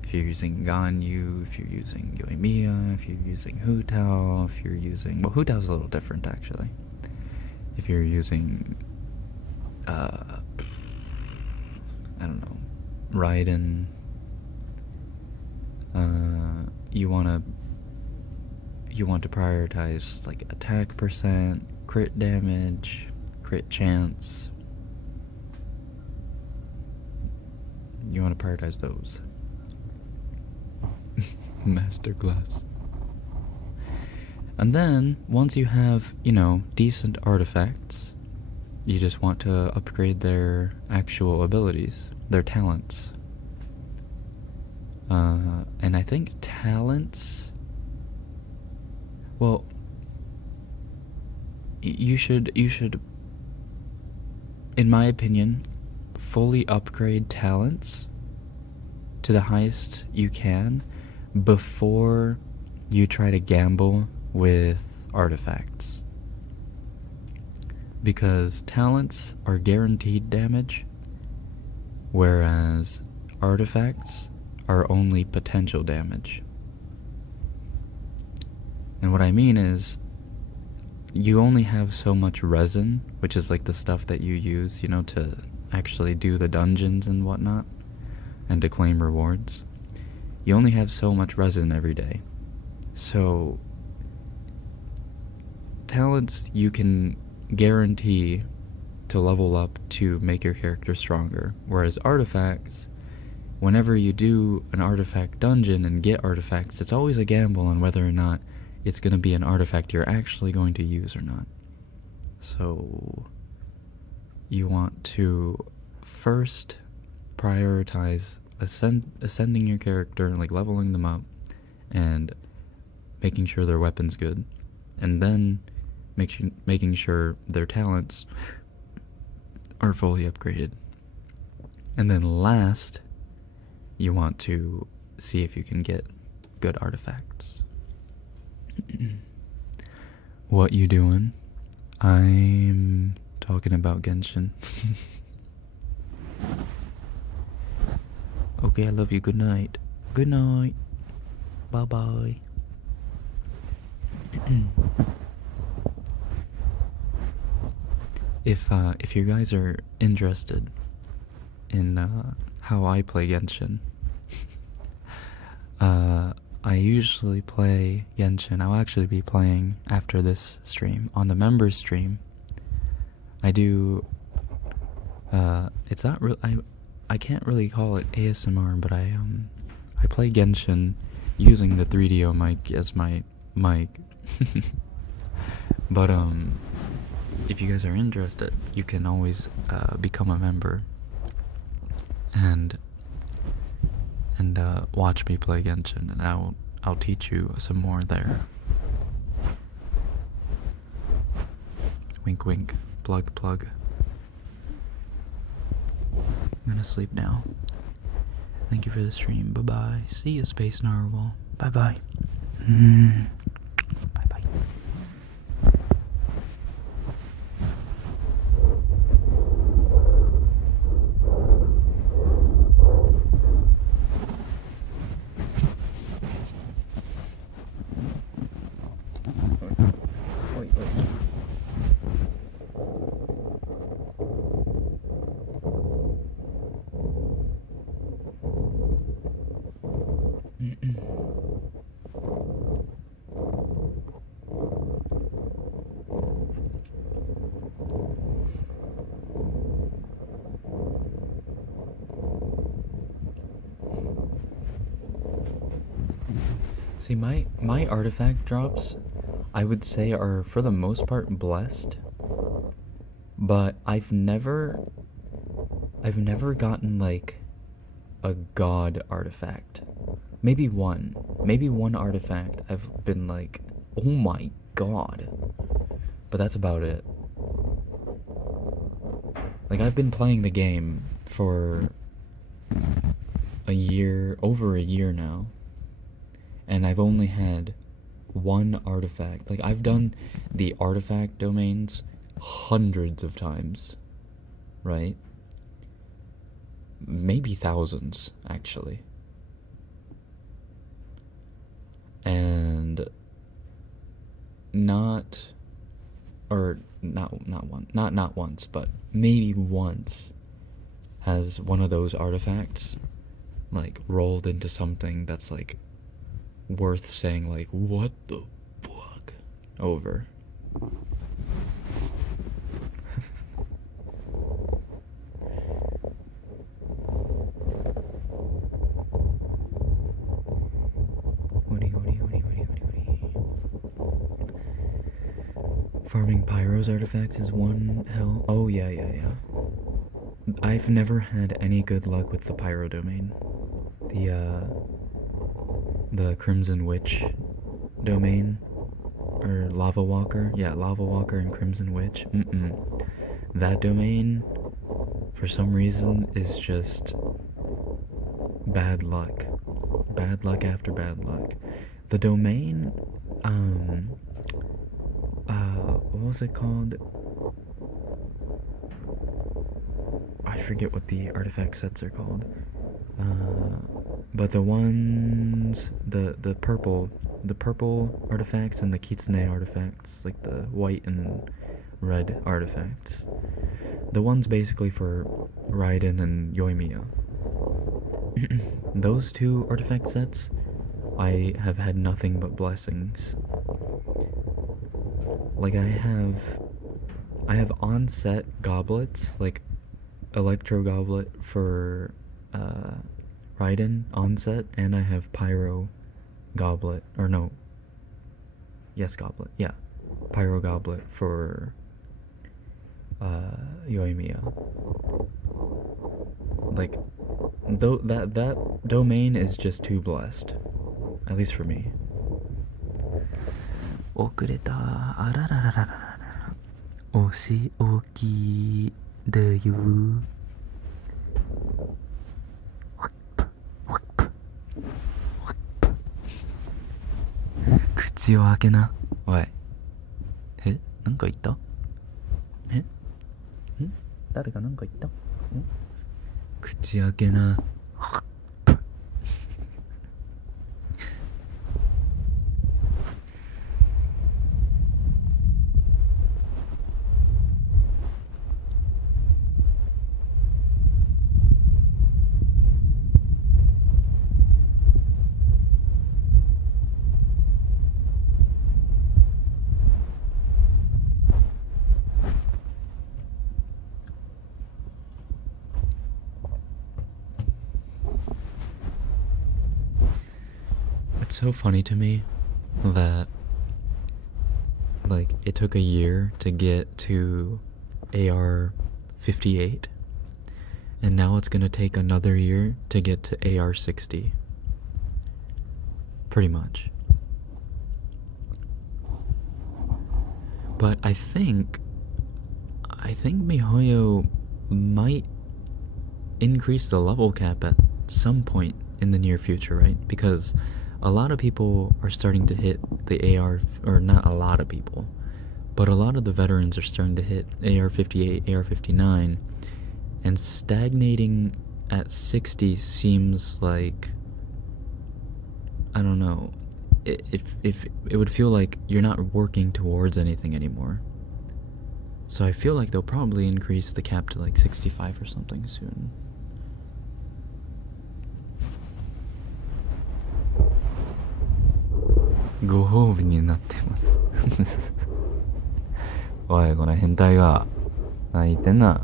if you're using Ganyu, if you're using Yoimiya, if you're using Hu Tao, if you're using, well, Hu Tao's a little different actually. If you're using, I don't know, Raiden, you want to prioritize like attack percent, crit damage, crit chance. You want to prioritize those. Masterclass. And then, once you have, decent artifacts, you just want to upgrade their actual abilities, their talents. And I think talents, well, you should, in my opinion, fully upgrade talents to the highest you can before you try to gamble with artifacts. Because talents are guaranteed damage, whereas artifacts are only potential damage. And what I mean is, you only have so much resin, which is like the stuff that you use, to actually do the dungeons and whatnot, and to claim rewards. You only have so much resin every day. So, talents you can guarantee to level up to make your character stronger, whereas artifacts, whenever you do an artifact dungeon and get artifacts, it's always a gamble on whether or not it's going to be an artifact you're actually going to use or not. So you want to first prioritize ascending your character, like leveling them up and making sure their weapon's good, and then making sure their talents are fully upgraded. And then last, you want to see if you can get good artifacts. What you doing? I'm talking about Genshin. Okay, I love you. Good night. Good night. Bye-bye. If you guys are interested in how I play Genshin, I usually play Genshin. I'll actually be playing after this stream on the members stream. I do. It's not real. I can't really call it ASMR, but I play Genshin using the 3DO mic as my mic. But if you guys are interested, you can always become a member and watch me play Genshin, and I'll teach you some more there. Wink wink, plug plug. I'm gonna sleep now. Thank you for the stream. Bye bye. See you, Space Narwhal. Bye bye. Bye bye. See, my artifact drops, I would say, are for the most part blessed, but I've never gotten like a god artifact. Maybe one artifact I've been like, oh my god, but that's about it. Like, I've been playing the game for over a year now, and I've only had one artifact. Like, I've done the artifact domains hundreds of times, right? Maybe thousands, actually. And not once, but maybe once has one of those artifacts like rolled into something that's like worth saying like, what the fuck, over. Farming Pyro's artifacts is one hell. Oh yeah. I've never had any good luck with the Pyro domain. The Crimson Witch domain, or Lava Walker. Yeah, Lava Walker and Crimson Witch. That domain, for some reason, is just bad luck. Bad luck after bad luck. The domain, what was it called? I forget what the artifact sets are called. But the ones, the purple artifacts and the Kitsune artifacts, like the white and red artifacts. The ones basically for Raiden and Yoimiya. Those two artifact sets, I have had nothing but blessings. Like, I have on-set goblets, like Electro Goblet for Raiden on-set, and I have Pyro Goblet, or no, yes, Goblet, yeah, Pyro Goblet for Yoimiya. Like, that domain is just too blessed, at least for me. 遅れた。あらららららら。お仕置きだよ。口を開けな。おい。なんか言った？誰かなんか言った？口開けな。so funny to me that, like, it took a year to get to AR 58, and now it's gonna take another year to get to AR 60. Pretty much. But I think MiHoYo might increase the level cap at some point in the near future, right? Because a lot of people are starting to hit the AR, or not a lot of people, but a lot of the veterans are starting to hit AR 58, AR 59, and stagnating at 60 seems like, I don't know, if it would feel like you're not working towards anything anymore. So I feel like they'll probably increase the cap to like 65 or something soon. Go home になってます。おい、この変態が泣いてんな。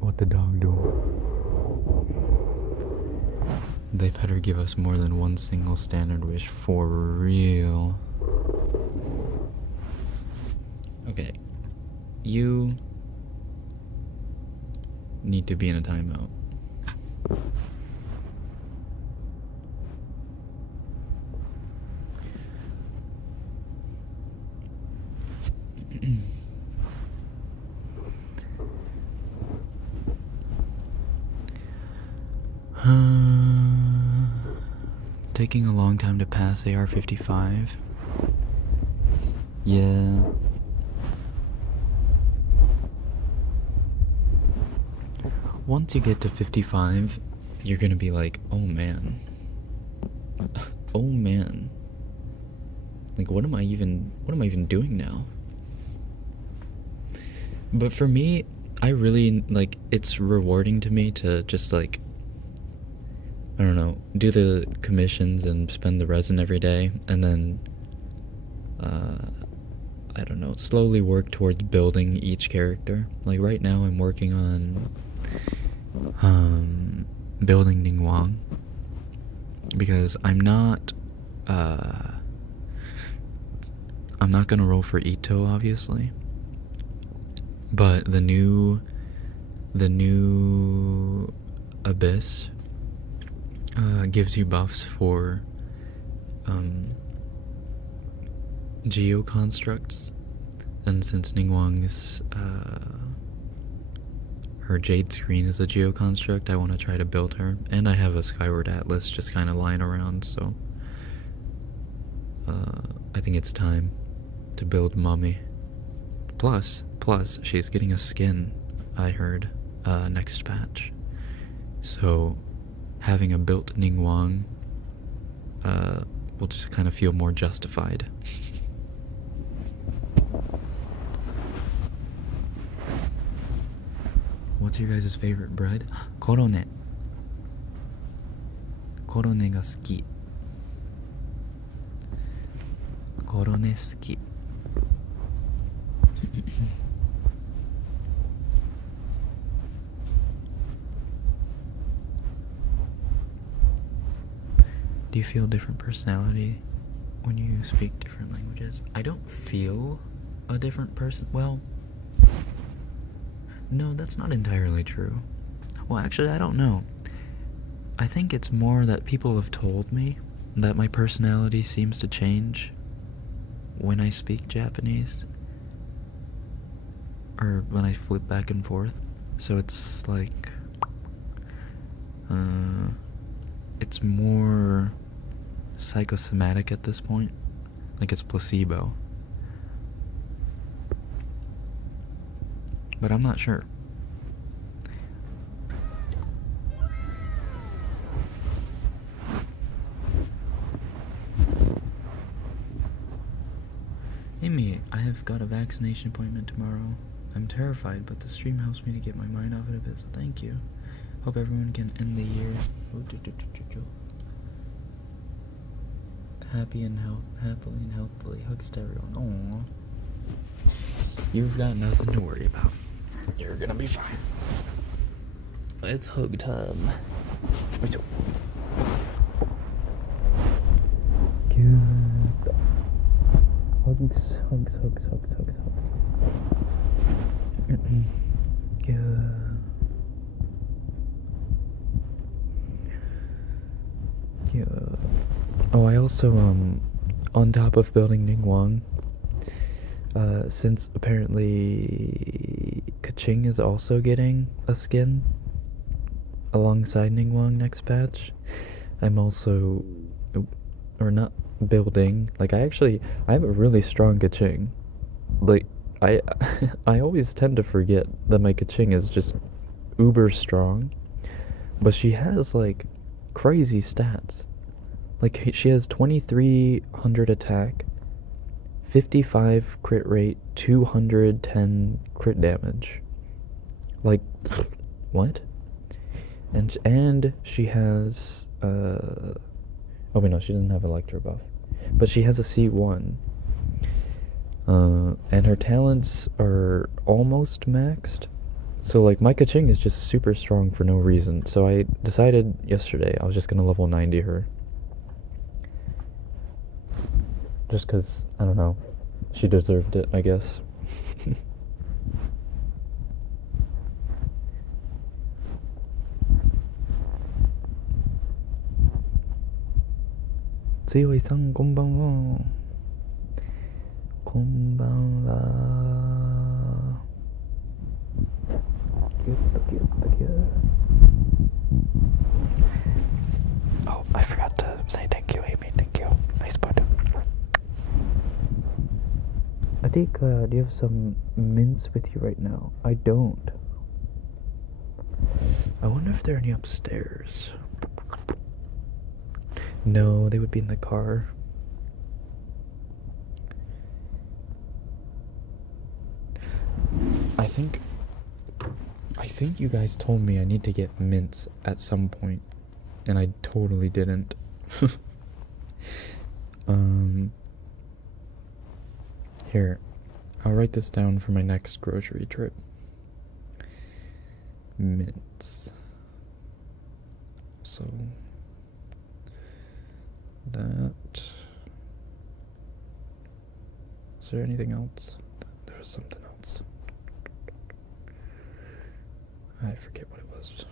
What the dog do? They better give us more than one single standard wish for real. Okay. You need to be in a timeout. Taking a long time to pass AR 55. Yeah. Once you get to 55, you're gonna be like, oh man. Oh man. Like, what am I even doing now? But for me, I really, like, it's rewarding to me to just, like, I don't know, do the commissions and spend the resin every day, and then, I don't know, slowly work towards building each character. Like, right now I'm working on, building Ningguang, because I'm not gonna roll for Ito, obviously, but the new Abyss gives you buffs for geo constructs, and since Ningguang's her Jade screen is a geo construct, I want to try to build her, and I have a Skyward Atlas just kind of lying around, so I think it's time to build Mummy. Plus, she's getting a skin, I heard, next patch. So having a built Ningguang will just kind of feel more justified. What's your guys' favorite bread? Korone. Korone ga suki. Korone suki. Do you feel different personality when you speak different languages? I don't feel a different person. Well, no, that's not entirely true. Well, actually, I don't know. I think it's more that people have told me that my personality seems to change when I speak Japanese, or when I flip back and forth. So it's like, it's more psychosomatic at this point. Like, it's placebo. But I'm not sure. Amy, I have got a vaccination appointment tomorrow. I'm terrified, but the stream helps me to get my mind off it a bit, so thank you. Hope everyone can end the year happily and healthily. Hugs to everyone. Aww. You've got nothing to worry about. You're gonna be fine. It's hug time. Good. Hugs. Good. Yeah. Oh, I also, on top of building Ningguang, since apparently Kaching is also getting a skin alongside Ningguang next patch, I'm also, or not building, like I have a really strong Kaching. Like, I always tend to forget that my Kaching is just uber strong, but she has like crazy stats. Like she has 2300 attack, 55 crit rate, 210 crit damage. Like, what? And she has oh wait, no, she doesn't have Electro buff, but she has a C1. And her talents are almost maxed. So like my Kaching is just super strong for no reason. So I decided yesterday I was just gonna level 90 her. Just cause, I don't know, she deserved it, I guess. Tsuyo-san, konbanwa. Konbanwa. Oh, I forgot to say thank you, Amy. Thank you. Nice button. Adika, do you have some mints with you right now? I don't. I wonder if there are any upstairs. No, they would be in the car. I think you guys told me I need to get mints at some point, and I totally didn't. Here, I'll write this down for my next grocery trip. Mints. So that. Is there anything else? There was something else. I forget what it was.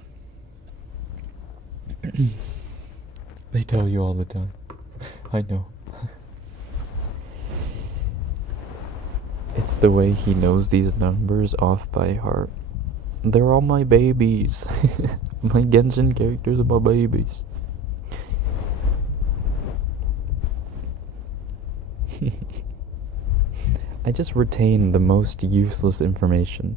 They tell you all the time. I know. It's the way he knows these numbers off by heart. They're all my babies. My Genshin characters are my babies. I just retain the most useless information.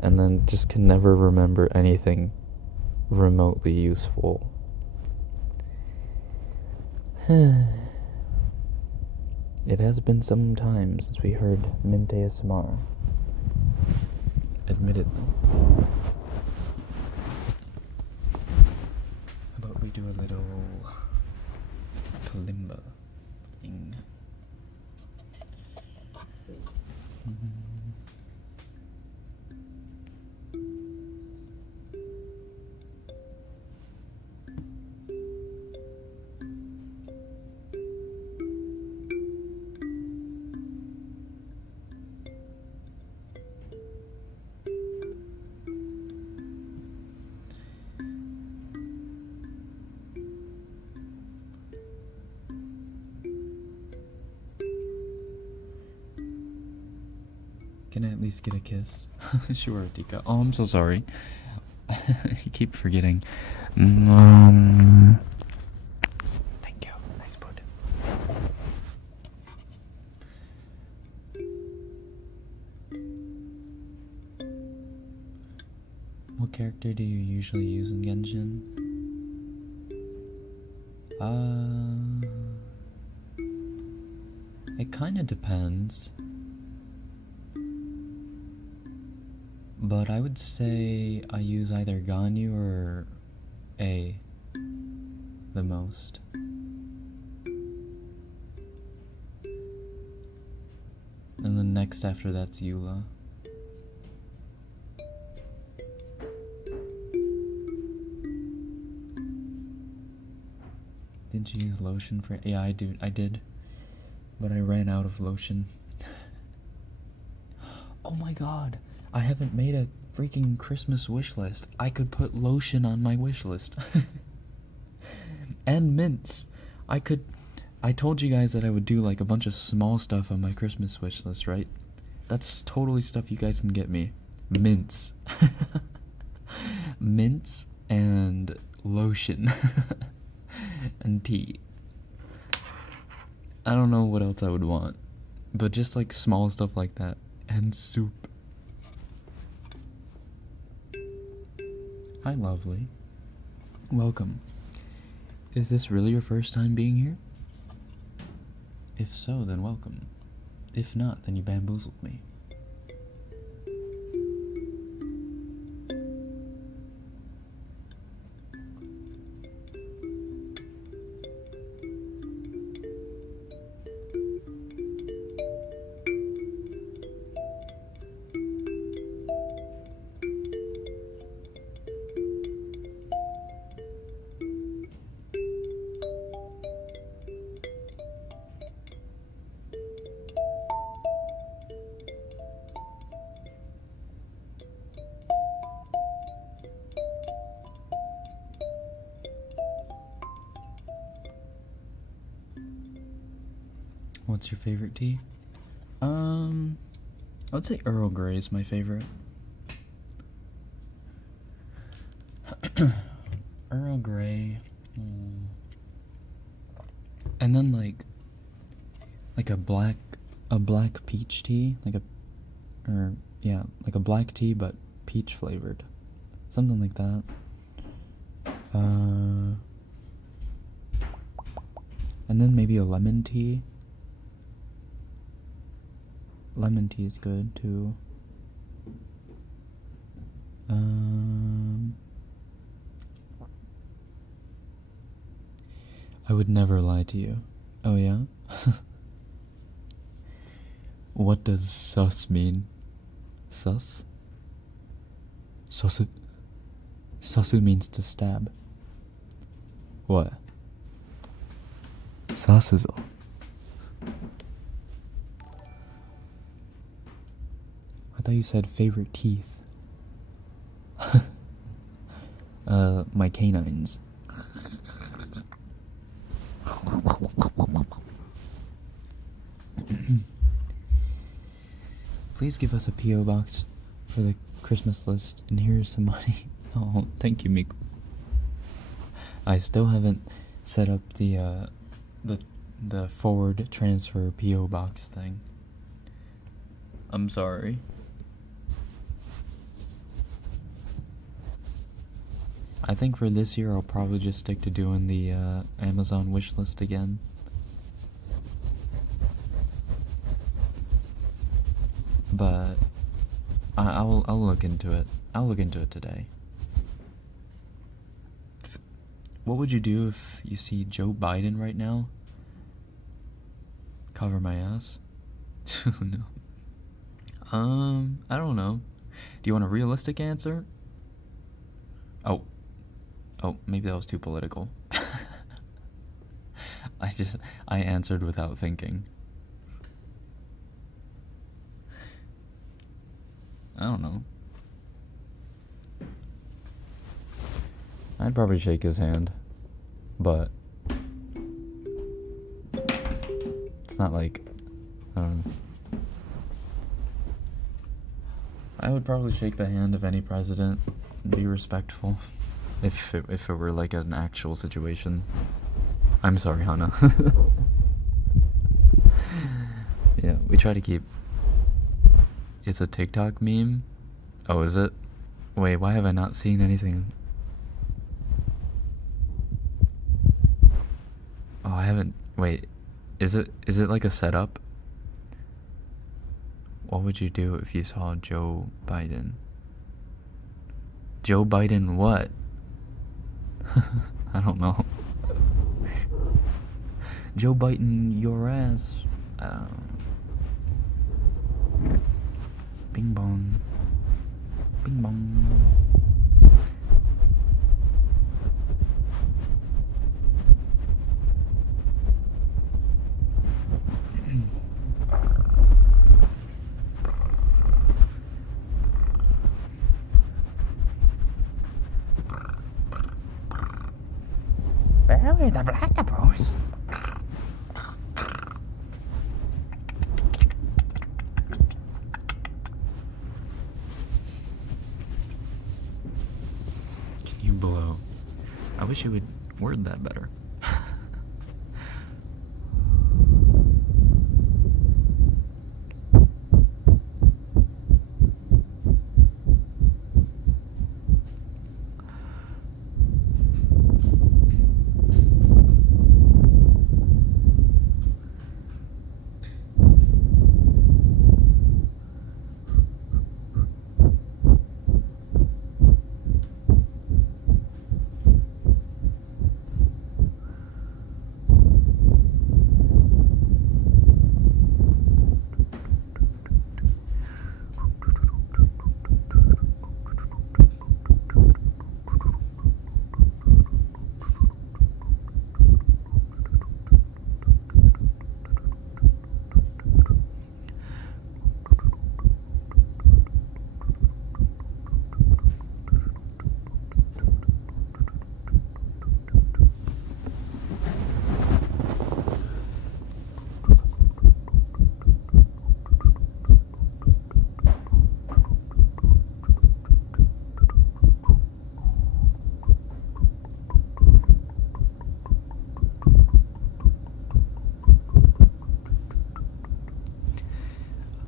And then just can never remember anything remotely useful. It has been some time since we heard Mint ASMR. Admitted though. How about we do a little kalimba thing? Can I at least get a kiss? Sure, Tika. Oh, I'm so sorry. I keep forgetting. Thank you. Nice bud. What character do you usually use in Genshin? It kinda depends. But I would say I use either Ganyu or A the most. And then next after that's Eula. Didn't you use lotion for... Yeah, I did. But I ran out of lotion. Oh my god. I haven't made a freaking Christmas wish list. I could put lotion on my wish list. And mints. I told you guys that I would do like a bunch of small stuff on my Christmas wish list, right? That's totally stuff you guys can get me. Mints. Mints and lotion. And tea. I don't know what else I would want, but just like small stuff like that. And soup. Hi, lovely. Welcome. Is this really your first time being here? If so, then welcome. If not, then you bamboozled me. What's your favorite tea? I would say Earl Grey is my favorite. Earl Grey. And then like a black peach tea, like a black tea but peach flavored. Something like that. And then maybe a lemon tea. Lemon tea is good too. I would never lie to you. Oh yeah? What does sus mean? Sus? Susu? Susu means to stab. What? Sasizzle. I thought you said favorite teeth. My canines. Please give us a P.O. box for the Christmas list, and here's some money. Oh, thank you, Miku. I still haven't set up the forward transfer P.O. box thing. I'm sorry. I think for this year I'll probably just stick to doing the Amazon wish list again. But I'll look into it. I'll look into it today. What would you do if you see Joe Biden right now? Cover my ass? No. I don't know. Do you want a realistic answer? Oh, maybe that was too political. I answered without thinking. I don't know. I'd probably shake his hand, but it's not like, I don't know. I would probably shake the hand of any president and be respectful. If it were like an actual situation. I'm sorry, Hannah. Yeah, we try to keep... It's a TikTok meme? Oh, is it? Wait, why have I not seen anything? Oh, I haven't... Wait, is it like a setup? What would you do if you saw Joe Biden? Joe Biden what? I don't know. Joe Biden your ass. Bing bong. Bing bong. Bury the platypus. Can you blow? I wish you would word that better.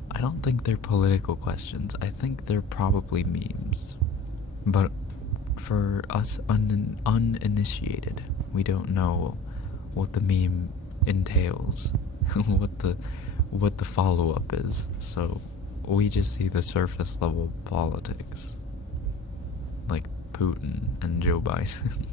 I don't think they're political questions. I think they're probably memes. But for us uninitiated, we don't know what the meme entails, what the follow-up is. So we just see the surface level politics, like Putin and Joe Biden.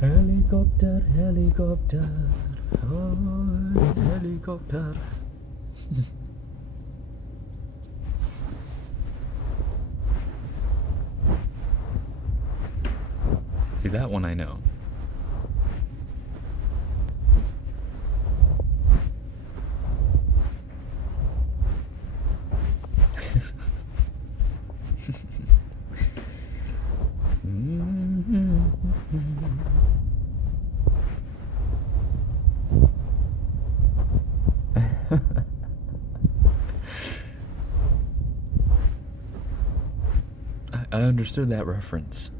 Helicopter, helicopter, oh, helicopter. See, that one I know. I understood that reference.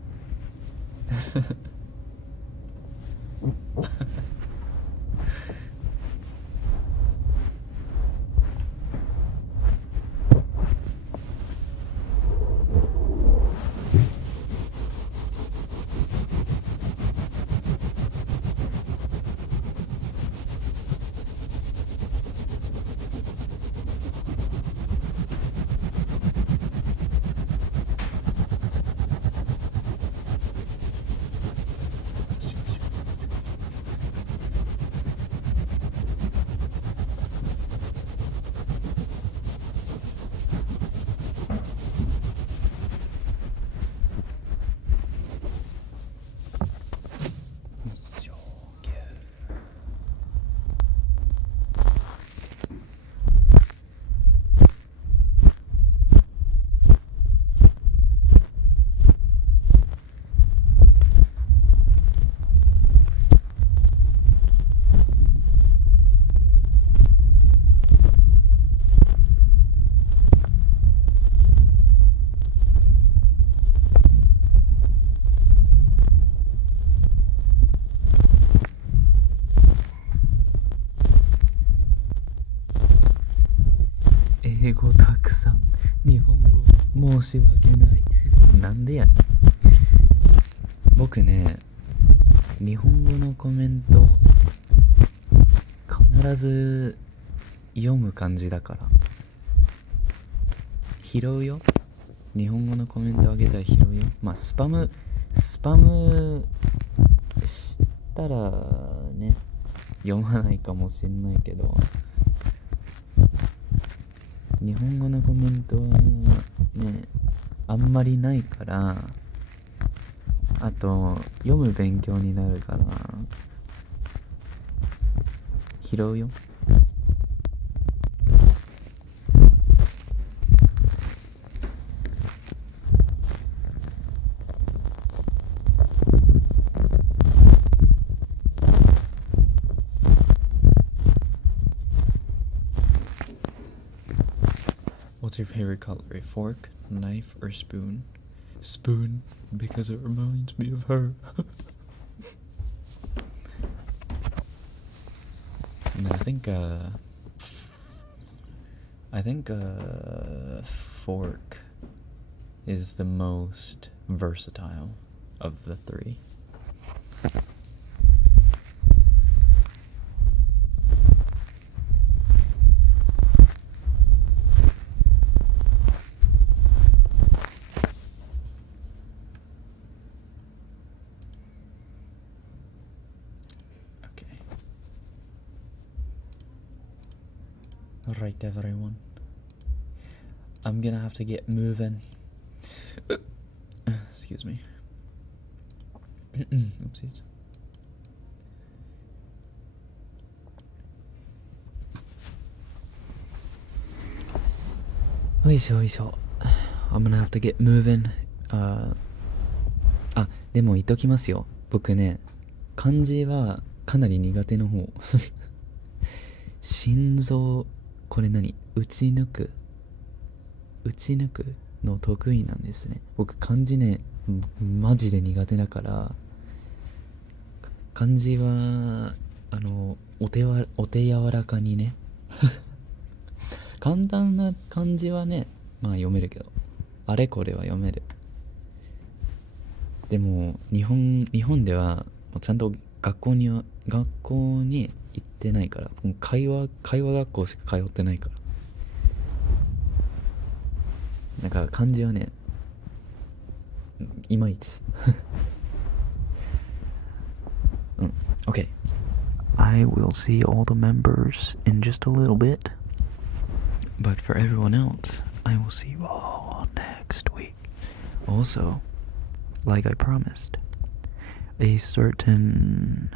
英語たくさん、日本語申し訳ない。なんでやねん。僕ね、日本語のコメント必ず読む感じだから拾うよ。日本語のコメントあげたら拾うよ。まあスパムしたらね読まないかもしれないけど、日本語のコメントはねあんまりないから、あと読む勉強になるから拾うよ。What's your favorite cutlery? Fork, knife, or spoon? Spoon, because it reminds me of her. And I think fork is the most versatile of the three. Alright everyone, I'm gonna have to get moving. Excuse me. Oopsies. I'm gonna have to get moving. でも言っときますよ。僕ね、漢字はかなり苦手の方。心臓、これ何？打ち抜くの得意なんですね。僕漢字ね、マジで苦手だから、漢字はお手柔らかにね簡単な漢字はね、まあ読めるけど、あれこれは読める。でも日本ではちゃんと学校に行ってないから、会話学校しか通ってないから、だから漢字はねいまいちOkay. I will see all the members in just a little bit, but for everyone else, I will see you all next week. Also, like I promised, a certain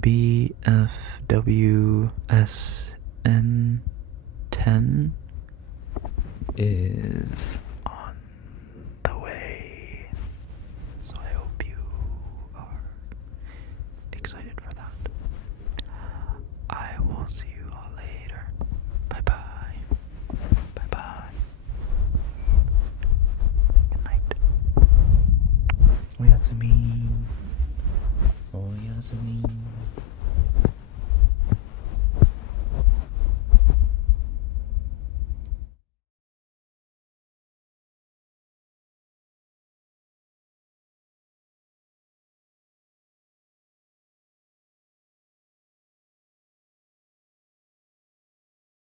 BFWSN10 is